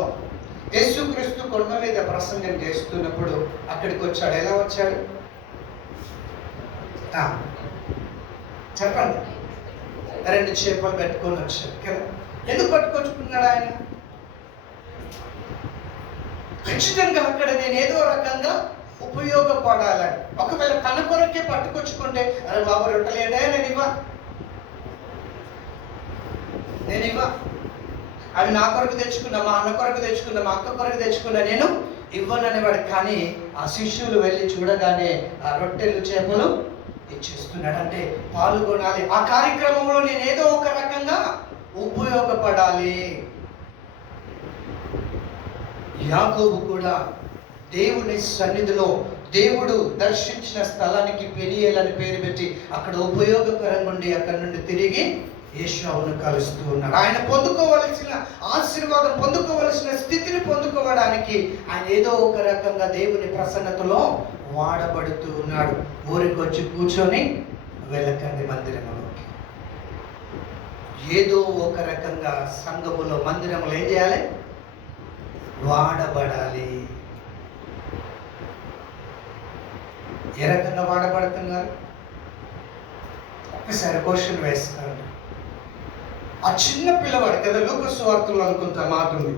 యేసుక్రీస్తు కొండ మీద ప్రసంగం చేస్తున్నప్పుడు అక్కడికి వచ్చాడు. ఎలా వచ్చాడు చెప్పండి? 2 చేపలు పెట్టుకొని వచ్చాడు కదా. ఎందుకు పట్టుకొచ్చుకున్నాడు ఆయన? ఖచ్చితంగా అక్కడ నేను ఏదో రకంగా ఉపయోగపడాలని. ఒకవేళ తన కొరకే పట్టుకొచ్చుకుంటే, అరే బాబు రొట్టెలేడే నేను ఇవ్వ, అవి నా కొరకు తెచ్చుకున్నా, మా అన్న కొరకు తెచ్చుకున్నా, మా అక్క కొరకు తెచ్చుకున్నా, నేను ఇవ్వననేవాడు. కానీ ఆ శిష్యులు వెళ్ళి చూడగానే ఆ రొట్టెలు చేపలు ఇచ్చేస్తున్నాడు. అంటే పాల్గొనాలి, ఆ కార్యక్రమంలో నేను ఏదో ఒక రకంగా ఉపయోగపడాలి. యాకోబు కూడా దేవుని సన్నిధిలో దేవుడు దర్శించిన స్థలానికి పెనియేలని పేరు పెట్టి అక్కడ ఉపయోగకరంగా ఉండి అక్కడ నుండి తిరిగి ఏశావును కలుస్తూ ఉన్నాడు. ఆయన పొందుకోవలసిన ఆశీర్వాదం, పొందుకోవలసిన స్థితిని పొందుకోవడానికి ఆయన ఏదో ఒక రకంగా దేవుని ప్రసన్నతలో వాడబడుతూ ఉన్నాడు. ఊరికి వచ్చి కూర్చొని వెళ్ళకండి మందిరంలోకి. ఏదో ఒక రకంగా సంఘములో, మందిరంలో ఏం చేయాలి? వాడబడాలి. ఏ రకంగా వాడబడుతున్నారు? ఒకసారి క్వశ్చన్ వేస్తారు. ఆ చిన్న పిల్లవాడు కదా, లూకా సువార్తలో అనుకుంటా మాట ఉంది.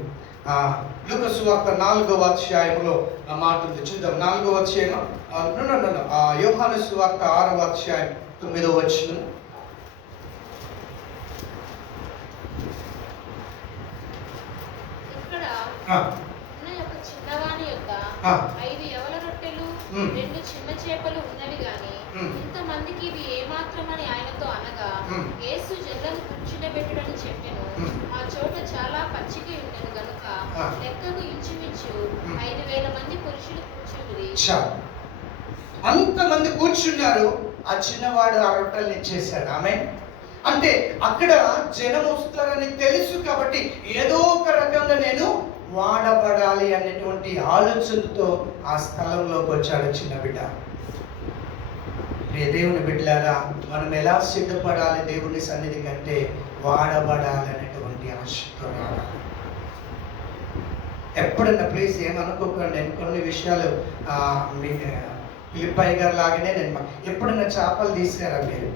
లూకా సువార్త 4వ అధ్యాయంలో ఆ మాట ఉంది, చూద్దాం. 4వ అధ్యాయం, యోహాను సువార్త 6వ అధ్యాయం 9వ వచనం. ఇక్కడ ఒక చిన్నవాని యొక్క 5 యవల రొట్టెలు 2 చిన్న చేపలు ఉన్నవి గాని ఇంతమందికి ఇవి ఏమాత్రమని ఆయనతో అనగా, యేసు జనులను కూర్చుండబెట్టుడని చెప్పెను. ఆ చోట చాలా పచ్చిక ఉండెను గనుక లెక్కకు ఇంచుమించు 5,000 మంది పురుషులు కూర్చుండ్రి. అంతమంది కూర్చున్నారు. ఆ చిన్నవాడు ఆ రొట్టెల్ని ఇచ్చేశాడు. ఆమె అంటే అక్కడ జనం వస్తారని తెలుసు కాబట్టి ఏదో ఒక రకంగా నేను వాడబడాలి అనేటువంటి ఆలోచనతో ఆ స్థలంలోకి వచ్చాడు చిన్న బిడ్డ. దేవుని బిడ్డలారా, మనం ఎలా సిద్ధపడాలి దేవుని సన్నిధి కంటే? వాడబడాలి అనేటువంటి ఆశతో రావాలి. ఎప్పుడన్నా ప్లీజ్ ఏమనుకోకండి, నేను కొన్ని విషయాలు ఫిలిప్పయ్య గారు లాగానే నేను ఎప్పుడన్నా చేపలు తీసారా మీరు?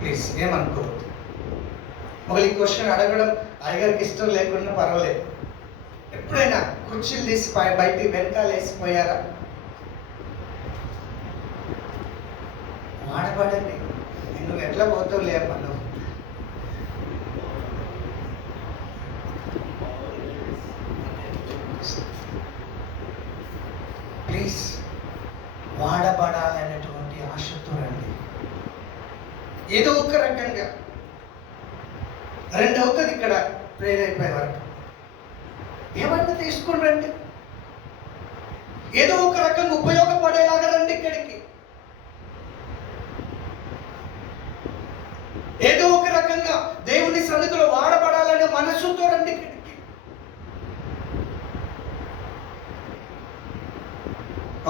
ప్లీజ్ ఏమనుకోవద్దు. ఒకరి క్వశ్చన్ అడగడం అయ్యగారికి ఇష్టం లేకుండా పర్వాలేదు. ఎప్పుడైనా కుర్చీలు తీసి బయటికి వెనకాల వేసిపోయారా? వాడబడండి. నువ్వు ఎట్లా పోతావు లేమను. ప్లీజ్ వాడబడాలనేటువంటి ఆశతో రండి. ఏదో ఒక రకంగా రెండవుతుంది ఇక్కడ ప్రేరైపోయే వరకు. ఏమన్నా తీసుకుని రండి. ఏదో ఒక రకంగా ఉపయోగపడేలాగా రండి ఇక్కడికి. ఏదో ఒక రకంగా దేవుని సన్నిధిలో వాడబడాలనే మనసుతో రండి ఇక్కడికి.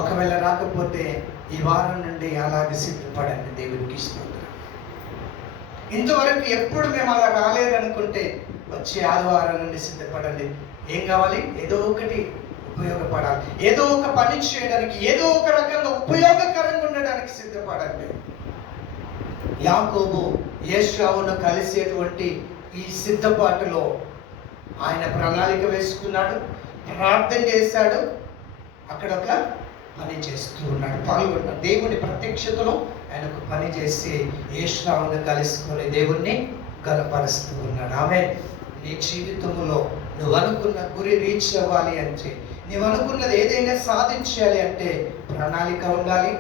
ఒకవేళ రాకపోతే ఈ వారం నుండి అలాగే సిద్ధపడండి. దేవునికి స్తోత్రం. ఇంతవరకు ఎప్పుడు మేము అలా రాలేదనుకుంటే వచ్చే ఆదివారం నుండి సిద్ధపడండి. ఏం కావాలి? ఏదో ఒకటి ఉపయోగపడాలి, ఏదో ఒక పని చేయడానికి, ఏదో ఒక రకంగా ఉపయోగకరంగా ఉండడానికి సిద్ధపడండి. యాకోబు ఏశావును కలిసేటువంటి ఈ సిద్ధపాటులో ఆయన ప్రణాళిక వేసుకున్నాడు, ప్రార్థన చేశాడు, అక్కడ ఒక పని చేస్తూ ఉన్నాడు, పాల్గొన్నాడు. దేవుని ప్రత్యక్షతలో ఆయన ఒక పని చేసి ఏశావును కలుసుకొని దేవుణ్ణి గనపరుస్తూ ఉన్నాడు. ఆమె నీ జీవితంలో నువ్వు అనుకున్న గురి రీచ్ అవ్వాలి అంటే, నువ్వు అనుకున్నది ఏదైనా సాధించాలి అంటే ప్రణాళిక ఉండాలి,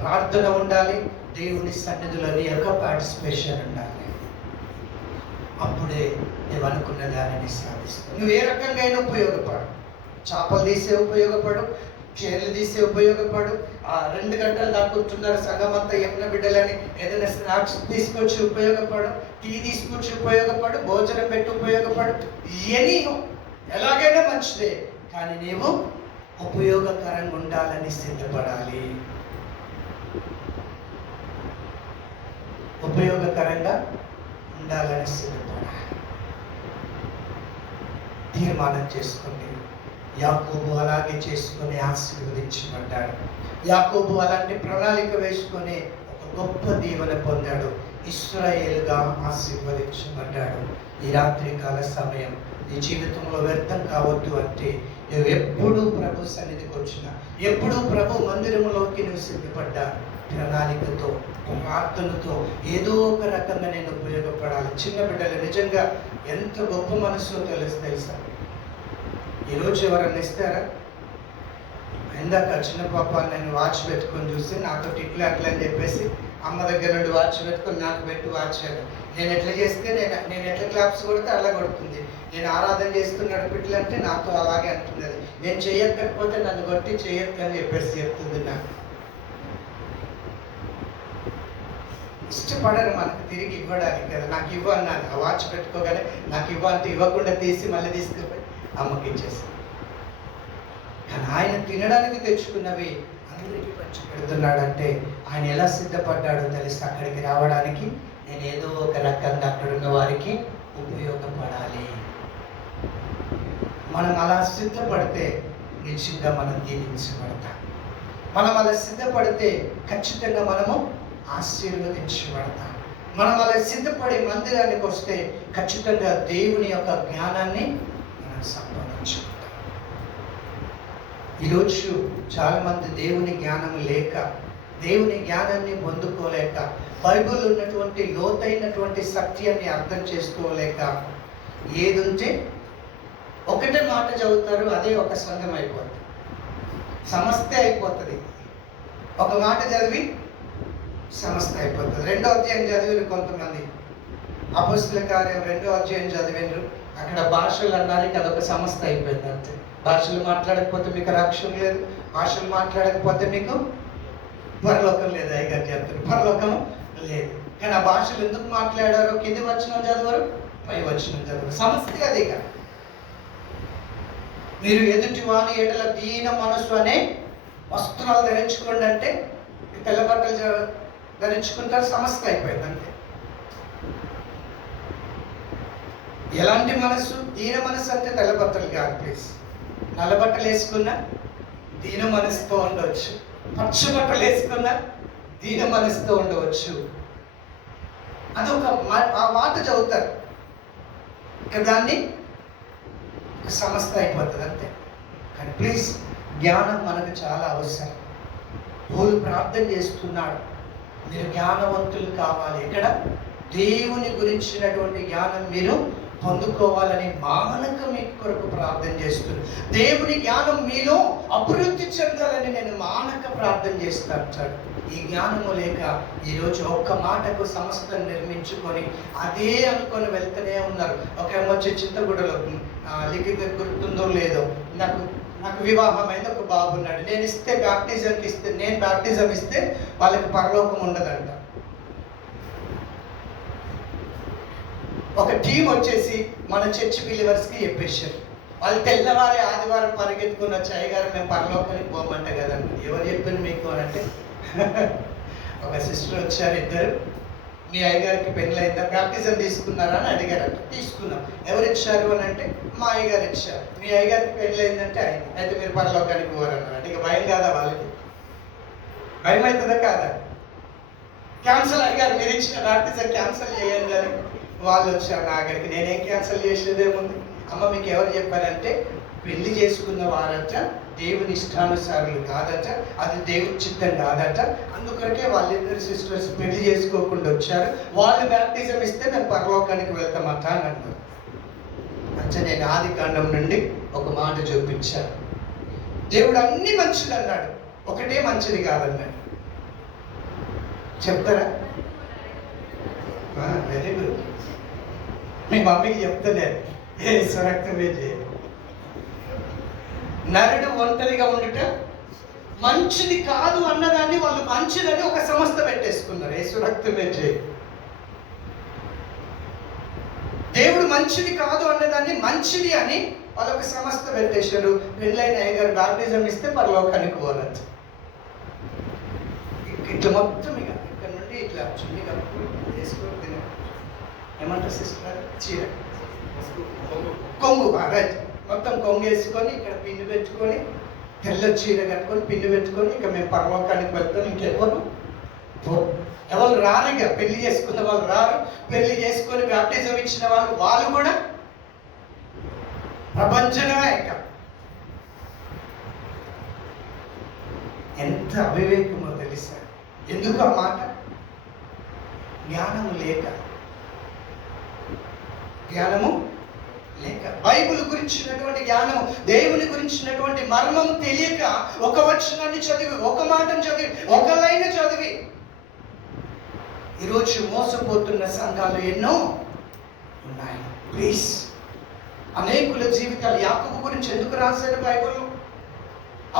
ప్రార్థన ఉండాలి, దేవుని సన్నిధిలో నీ యొక్క పార్టిసిపేషన్ ఉండాలి. అప్పుడే నువ్వు అనుకున్న దానిని సాధిస్తావు. నువ్వు ఏ రకంగా అయినా ఉపయోగపడు. చేపలు తీసే ఉపయోగపడు, చీరలు తీసే ఉపయోగపడు. 2 గంటలు దాక్కుంటున్నారు సంఘం అంతా యమున బిడ్డలని, ఏదైనా స్నాక్స్ తీసుకొచ్చి ఉపయోగపడు, టీ తీసుకొచ్చి ఉపయోగపడు, భోజనం పెట్టి ఉపయోగపడు. ఎనీ ఎలాగైనా మంచిదే, కానీ నీవు ఉపయోగకరంగా ఉండాలని సిద్ధపడాలి. ఉపయోగకరంగా ఉండాలని సిద్ధపడాలి. తీర్మానం చేసుకోండి. యాకోబు అలాగే చేసుకొని ఆశీర్వదించబడ్డాడు. యాకోబు అలాంటి ప్రణాళిక వేసుకొని ఒక గొప్ప దీవెన పొందాడు. ఇశ్రాయేలుగా ఆశీర్వదించబడ్డాడు. ఈ రాత్రికాల సమయం నీ జీవితంలో వ్యర్థం కావద్దు అంటే, నువ్వు ఎప్పుడు ప్రభు సన్నిధికి వచ్చినా, ఎప్పుడు ప్రభు మందిరంలోకి నువ్వు సిద్ధపడ్డా, ప్రణాళికతో, ప్రార్థనతో ఏదో ఒక రకంగా నేను ఉపయోగపడాలి. చిన్న బిడ్డలు నిజంగా ఎంత గొప్ప మనసులో తెలుసా? ఈరోజు ఎవరన్నా ఇస్తారా? ఇందాక చిన్న పాప నేను వాచ్ పెట్టుకొని చూస్తే నాతో ఇట్లా అట్లా అని చెప్పేసి అమ్మ దగ్గర నుండి వాచ్ పెట్టుకొని నాకు పెట్టి వాచ్ చేయడం. నేను ఎట్లా చేస్తే నేను ఎట్లా క్లాప్స్ కొడితే అలా కొడుతుంది. నేను ఆరాధన చేస్తున్నాడు పిట్లు అంటే నాతో అలాగే అంటున్నది. నేను చేయకపోతే నన్ను కొట్టి చేయొద్దు అని చెప్పేసి చెప్తుంది. నాకు ఇష్టపడరు మనకు తిరిగి ఇవ్వడానికి కదా. నాకు ఇవ్వ అన్నాను, ఆ వాచ్ పెట్టుకోగానే నాకు ఇవ్వాలంటే ఇవ్వకుండా తీసి మళ్ళీ తీసుకుపోయి అమ్మకి ఇచ్చేసి. కానీ ఆయన తినడానికి తెచ్చుకున్నవి అందరికీ పంచి పెడుతున్నాడంటే ఆయన ఎలా సిద్ధపడ్డాడో తెలిసి అక్కడికి రావడానికి నేను ఏదో ఒక రకంగా అక్కడున్న వారికి ఉపయోగపడాలి. మనం అలా సిద్ధపడితే నిశ్చితంగా మనం దీవించబడతాం. మనం అలా సిద్ధపడితే ఖచ్చితంగా మనము ఆశీర్వదించబడతాం. మనం అలా సిద్ధపడి మందిరానికి వస్తే ఖచ్చితంగా దేవుని యొక్క జ్ఞానాన్ని మనం సంపాదించుకుంటాం. ఈరోజు చాలామంది దేవుని జ్ఞానం లేక, దేవుని జ్ఞానాన్ని పొందుకోలేక, బైబిల్ ఉన్నటువంటి లోతైనటువంటి సత్యాన్ని అర్థం చేసుకోలేక, ఏదుంటే ఒకటే మాట చదువుతారు, అదే ఒక సంఘం అయిపోతుంది, సమస్తే అయిపోతుంది. ఒక మాట చదివి సమస్త అయిపోతుంది. 2వ అధ్యాయం చదివిరు కొంతమంది, అపొస్తలుల కార్యం 2వ అధ్యాయం చదివిండ్రు, అక్కడ భాషలు అన్నారు, అదొక సమస్త అయిపోయింది అంతే. భాషలు మాట్లాడకపోతే మీకు రక్షణ లేదు, భాషలు మాట్లాడకపోతే మీకు పరలోకం లేదు. అయ్యగారు చెప్తారు పరలోకం లేదు. కానీ ఆ భాషలు ఎందుకు మాట్లాడారో కింది వచనం చదవరు, పై వచనం చదవరు, సమస్య అదే కదా. మీరు ఎదుటి వాని ఎడల దీన మనసు అనే వస్త్రాలు ధరించుకోండి అంటే తెల్ల బట్టలు ధరించుకుంటారు, సమస్య అయిపోయింది అంతే. ఎలాంటి మనసు? దీన మనసు అంటే తెల్ల బట్టలు కాదు ప్లీజ్. నల్ల బట్టలు వేసుకున్నా దీన మనసుతో ఉండవచ్చు, పచ్చ బట్టలు వేసుకున్నా దీన మనసుతో ఉండవచ్చు. అదొక ఆ మాట చదువుతారు, ఇక దాన్ని సమస్య అయిపోతుంది అంతే. కానీ ప్లీజ్ జ్ఞానం మనకు చాలా అవసరం. పౌలు ప్రార్థన చేస్తున్నాడు, మీరు జ్ఞానవంతులు కావాలి. ఇక్కడ దేవుని గురించినటువంటి జ్ఞానం మీరు పొందుకోవాలని మానక మీ కొరకు ప్రార్థన చేస్తుంది. దేవుని జ్ఞానం మీలో అభివృద్ధి చెందాలని నేను మానక ప్రార్థన చేస్తాను. ఈ జ్ఞానము లేక ఈరోజు ఒక్క మాటకు సంస్థను నిర్మించుకొని అదే అనుకొని వెళ్తూనే ఉన్నారు. ఒక వచ్చి చింతగూడలో లిఖిత గుర్తుందో లేదో, నాకు వివాహమైంది, ఒక బాబు ఉన్నాడు. నేను ఇస్తే బ్యాప్టిజంకి ఇస్తే, నేను బ్యాప్టిజం ఇస్తే వాళ్ళకి పరలోకం ఉండదంట. ఒక టీం వచ్చేసి మన చర్చ్ బిలీవర్స్కి చెప్పేశారు. వాళ్ళు తెల్లవారి ఆదివారం పరిగెత్తుకుని వచ్చి, అయ్యగారు మేము పరలోకానికి పోమంట కదండి. ఎవరు చెప్పారు మీకు అని అంటే, ఒక సిస్టర్ వచ్చారు, ఇద్దరు, మీ అయ్యగారికి పెళ్ళైందా, బ్యాప్టిజం తీసుకున్నారా అని అడిగారట. తీసుకున్నాం. ఎవరు ఇచ్చారు అని అంటే, మా అయ్యగారు ఇచ్చారు. మీ అయ్యగారికి పెళ్ళైందంటే అయింది, అయితే మీరు పరలోకానికి పోరన్నారు. ఇక భయం కాదా వాళ్ళకి? భయం అవుతుందా కాదా? క్యాన్సల్, అయ్యగారు మీరు ఇచ్చిన బ్యాప్టిజం క్యాన్సల్ చేయండి అని వాళ్ళు వచ్చారు నా దగ్గరికి. నేనేం క్యాన్సల్ చేసేదేముంది? అమ్మ మీకు ఎవరు చెప్పారంటే, పెళ్లి చేసుకున్న వారట దేవుని ఇష్టానుసారులు కాదట, అది దేవుని చిత్తం కాదట. అందుకొరకే వాళ్ళిద్దరు సిస్టర్స్ పెళ్లి చేసుకోకుండా వచ్చారు. వాళ్ళు బ్యాప్టిజం ఇస్తే మేము పరలోకానికి వెళ్తామట అని అన్నారు. అంటే నేను ఆది కాండం నుండి ఒక మాట చూపించాను. దేవుడు అన్ని మంచిది అన్నాడు, ఒకటే మంచిది కాదన్నాడు. చెప్తారా? Very good. మీ మమ్మీకి చెప్తానే స్వరక్తమే చేయాలి. నరుడు ఒంటరిగా ఉండుట మంచిది కాదు అన్నదాన్ని వాళ్ళు మంచిదని ఒక సంస్థ పెట్టేసుకున్నారు. యేసురక్తమే చేయి. దేవుడు మంచిది కాదు అన్నదాన్ని మంచిది అని వాళ్ళు ఒక సంస్థ పెట్టేశారు. పెళ్ళైన అయ్యగారు బ్యాప్టిజం ఇస్తే పరలోకానికి పోవచ్చు. ఇట్లా మొత్తం ఇక ఇక్కడ నుండి ఇట్లా చున్నిగా వేసుకొని తినే ఏమంటారు సిస్టర్, చీర కొంగు రైట్, మొత్తం కొంగు వేసుకొని ఇక్కడ పిన్ను పెట్టుకొని తెల్ల చీర కట్టుకొని పిన్ను పెట్టుకొని ఇక మేము పరలోకానికి వెళ్తాం. ఎవరు రారు, ఇక పెళ్లి చేసుకున్న వాళ్ళు రారు. పెళ్లి చేసుకొని బ్యాప్టిజం ఇచ్చిన వాళ్ళు కూడా ప్రపంచమే. ఇక ఎంత అవివేకమో తెలుసా? ఎందుకు ఆ మాట? జ్ఞానము లేక. జ్ఞానము లేక. బైబిల్ గురించినటువంటి జ్ఞానం, దేవుని గురించినటువంటి మర్మం తెలియక ఒక వచనాన్ని చదివి, ఒక మాటను చదివి, ఒక లైన్ చదివి ఈరోజు మోసపోతున్న సంఘాలు ఎన్నో ఉన్నాయి. ప్లీజ్, అనేకుల జీవితాలు, యాకోబు గురించి ఎందుకు రాశారు బైబిల్,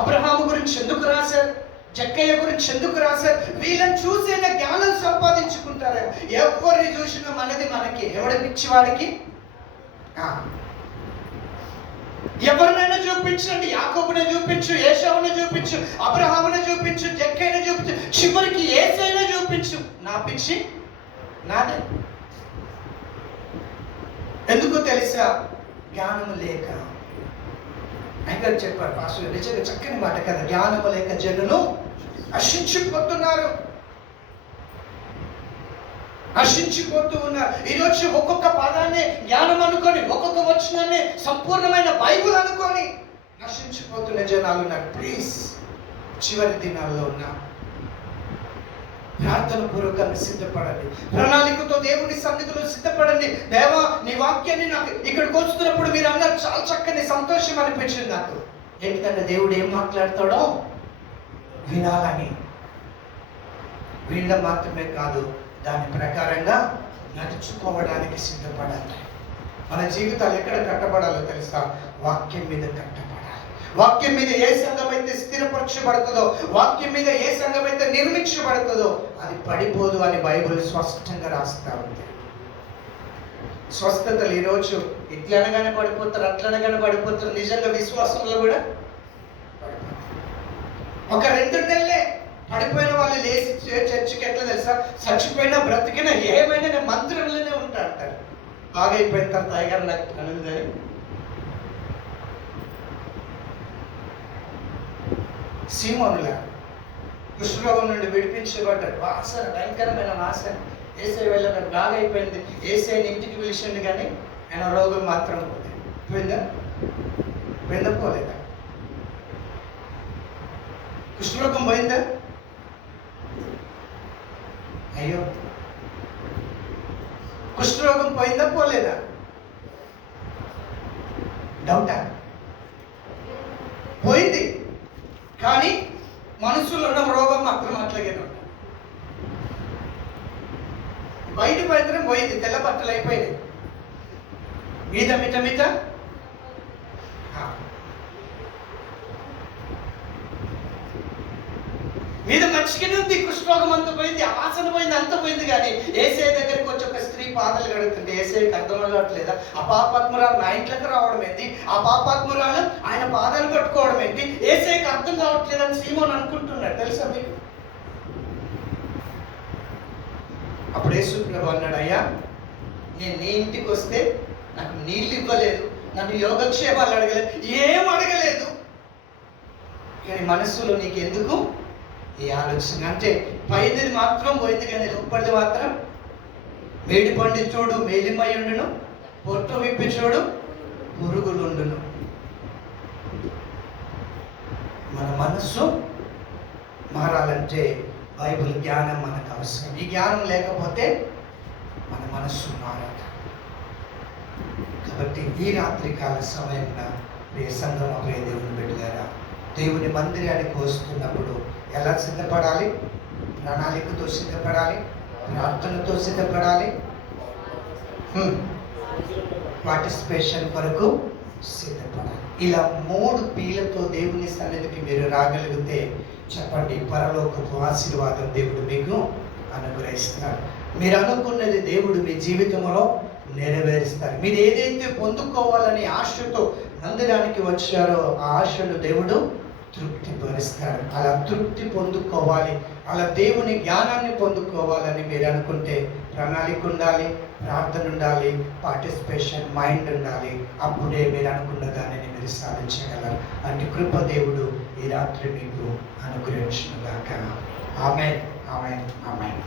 అబ్రహాము గురించి ఎందుకు రాశారు, జక్కయ్య గురించి ఎందుకు రాశారు? వీళ్ళని చూసేనా జ్ఞానం సంపాదించుకుంటారా? ఎవరిని చూసినా మనది మనకి. ఎవడ పిచ్చివాడికి? ఎవరినైనా చూపించండి, యాకోబునే చూపించు, ఏశావునే చూపించు, అబ్రహామునే చూపించు, జక్కయ్యనే చూపించు, చివరికి యేసయ్యనే చూపించు. నా పిచ్చి నాదే. ఎందుకు తెలుసా? జ్ఞానము లేక. ఆయన చెప్పారు పాస్టర్, నిజంగా చక్కని మాట కదా. జ్ఞానము లేక జనులు నశించిపోతున్నారు, నశించిపోతూ ఉన్నారు. ఈరోజు ఒక్కొక్క పదాన్ని జ్ఞానం అనుకొని, ఒక్కొక్క వచనాన్ని సంపూర్ణమైన బైబుల్ అనుకొని నశించిపోతున్న జనాలు ఉన్నారు. ప్లీజ్, చివరి దినాల్లో ఉన్న ప్రార్థన పూర్వకంగా సిద్ధపడండి, ప్రణాళికతో దేవుని సన్నిధిలో సిద్ధపడండి. దేవా, నీ వాక్యాన్ని నాకు ఇక్కడికి వస్తున్నప్పుడు మీరు అన్నారు, చాలా చక్కని సంతోషం అనిపించింది నాకు. ఏంటంటే దేవుడు ఏం మాట్లాడతాడో వినాలని. వినడం మాత్రమే కాదు, దాని ప్రకారంగా నడుచుకోవడానికి సిద్ధపడాలి. మన జీవితాలు ఎక్కడ కట్టబడాలో తెలుసా? వాక్యం మీద కట్టబడాలి. వాక్యం మీద ఏ సంఘం అయితే స్థిరపరచబడుతుందో, వాక్యం మీద ఏ సంఘం అయితే నిర్మించబడుతుందో అది పడిపోదు అని బైబిల్ స్పష్టంగా రాస్తా ఉంది. స్వస్థతలు ఈరోజు ఇట్లనగానే పడిపోతారు, అట్లనగానే పడిపోతారు. నిజంగా విశ్వాసంలో కూడా ఒక 2 నెలలే పడిపోయిన వాళ్ళు లేచి చర్చికి ఎట్లా తెలుసా? చచ్చిపోయినా బ్రతికినా ఏమైనా నేను మంత్రంలోనే ఉంటా అంటారు. బాగా అయిపోయిన తర్వాత అయ్యగారు నాకు అనుందని సీమోనుల కుష్ఠరోగం నుండి విడిపించబడ్డాడు. వాసన, భయంకరమైన వాసన. ఏసై వెళ్ళాడు, బాగా అయిపోయింది. ఏసైని ఇంటికి పిలిచిండు, కానీ ఆయన రోగం మాత్రం పోయిందా? పోలేదా? కుష్ఠరోగం పోయిందా? అయ్యో, కుష్ఠరోగం పోయిందా పోలేదా? డౌటా? పోయింది, కానీ మనసులో ఉన్న రోగం మాత్రం అట్లాగే ఉంటుంది. బయట పడితే పోయింది, తెల్ల బట్టలు అయిపోయింది, మీద మిట మిట మీద మంచిగానే ఉంది. కుష్ఠరోగం అంత పోయింది, ఆసన పోయింది, అంత పోయింది. కానీ ఏసఐ దగ్గరికి వచ్చి ఒక స్త్రీ పాదాలు కడుగుతుంటే ఏసఐకి అర్థం కావట్లేదా? ఆ పాపాత్మురాలు నా ఇంట్లోకి రావడం ఏంటి, ఆ పాపాత్మురాలు ఆయన పాదాలు పట్టుకోవడం ఏంటి, ఏసఐకి అర్థం కావట్లేదని సీమోన్ అనుకుంటున్నాడు. తెలుసా మీకు? అప్పుడు యేసు ప్రభు అన్నాడు, అయ్యా, నేను నీ ఇంటికి వస్తే నాకు నీళ్ళు ఇవ్వలేదు, నన్ను యోగక్షేమాలు అడగలేదు, ఏం అడగలేదు, కానీ మనస్సులో నీకు ఎందుకు ఈ ఆలోచన? అంటే పైది మాత్రం పోయింది, కానీ లోపలిది మాత్రం మేడి పండి చూడు మేలిమై ఉండును, పొట్టు విప్పి చూడు పురుగులుండును. మన మనస్సు మారాలంటే బైబిల్ జ్ఞానం మనకు అవసరం. ఈ జ్ఞానం లేకపోతే మన మనస్సు మారదు. కాబట్టి ఈ రాత్రికాల సమయంలో ప్రియ సంఘం, ప్రియ దేవుని బిడ్డలారా, దేవుని మందిరానికి వస్తున్నప్పుడు ఎలా సిద్ధపడాలి? ప్రణాళికతో సిద్ధపడాలి, ప్రార్థనతో సిద్ధపడాలి, పార్టిసిపేషన్ కొరకు సిద్ధపడాలి. ఇలా 3 Pలతో దేవుని సన్నిధికి మీరు రాగలిగితే చెప్పండి, పరలోకపు ఆశీర్వాదం దేవుడు మీకు అనుగ్రహిస్తారు. మీరు అనుకున్నది దేవుడు మీ జీవితంలో నెరవేరుస్తారు. మీరు ఏదైతే పొందుకోవాలని ఆశతో మందిరానికి వచ్చారో ఆ ఆశను దేవుడు తృప్తిపరుస్తాడు. అలా తృప్తి పొందుకోవాలి, అలా దేవుని జ్ఞానాన్ని పొందుకోవాలని మీరు అనుకుంటే ప్రణాళిక ఉండాలి, ప్రార్థన ఉండాలి, పార్టిసిపేషన్ మైండ్ ఉండాలి. అప్పుడే మీరు అనుకున్న దానిని మీరు సాధించగలరు. అంటే కృప దేవుడు ఈ రాత్రి మీకు అనుగ్రహించుగాక. ఆమేన్, ఆమేన్, ఆమేన్.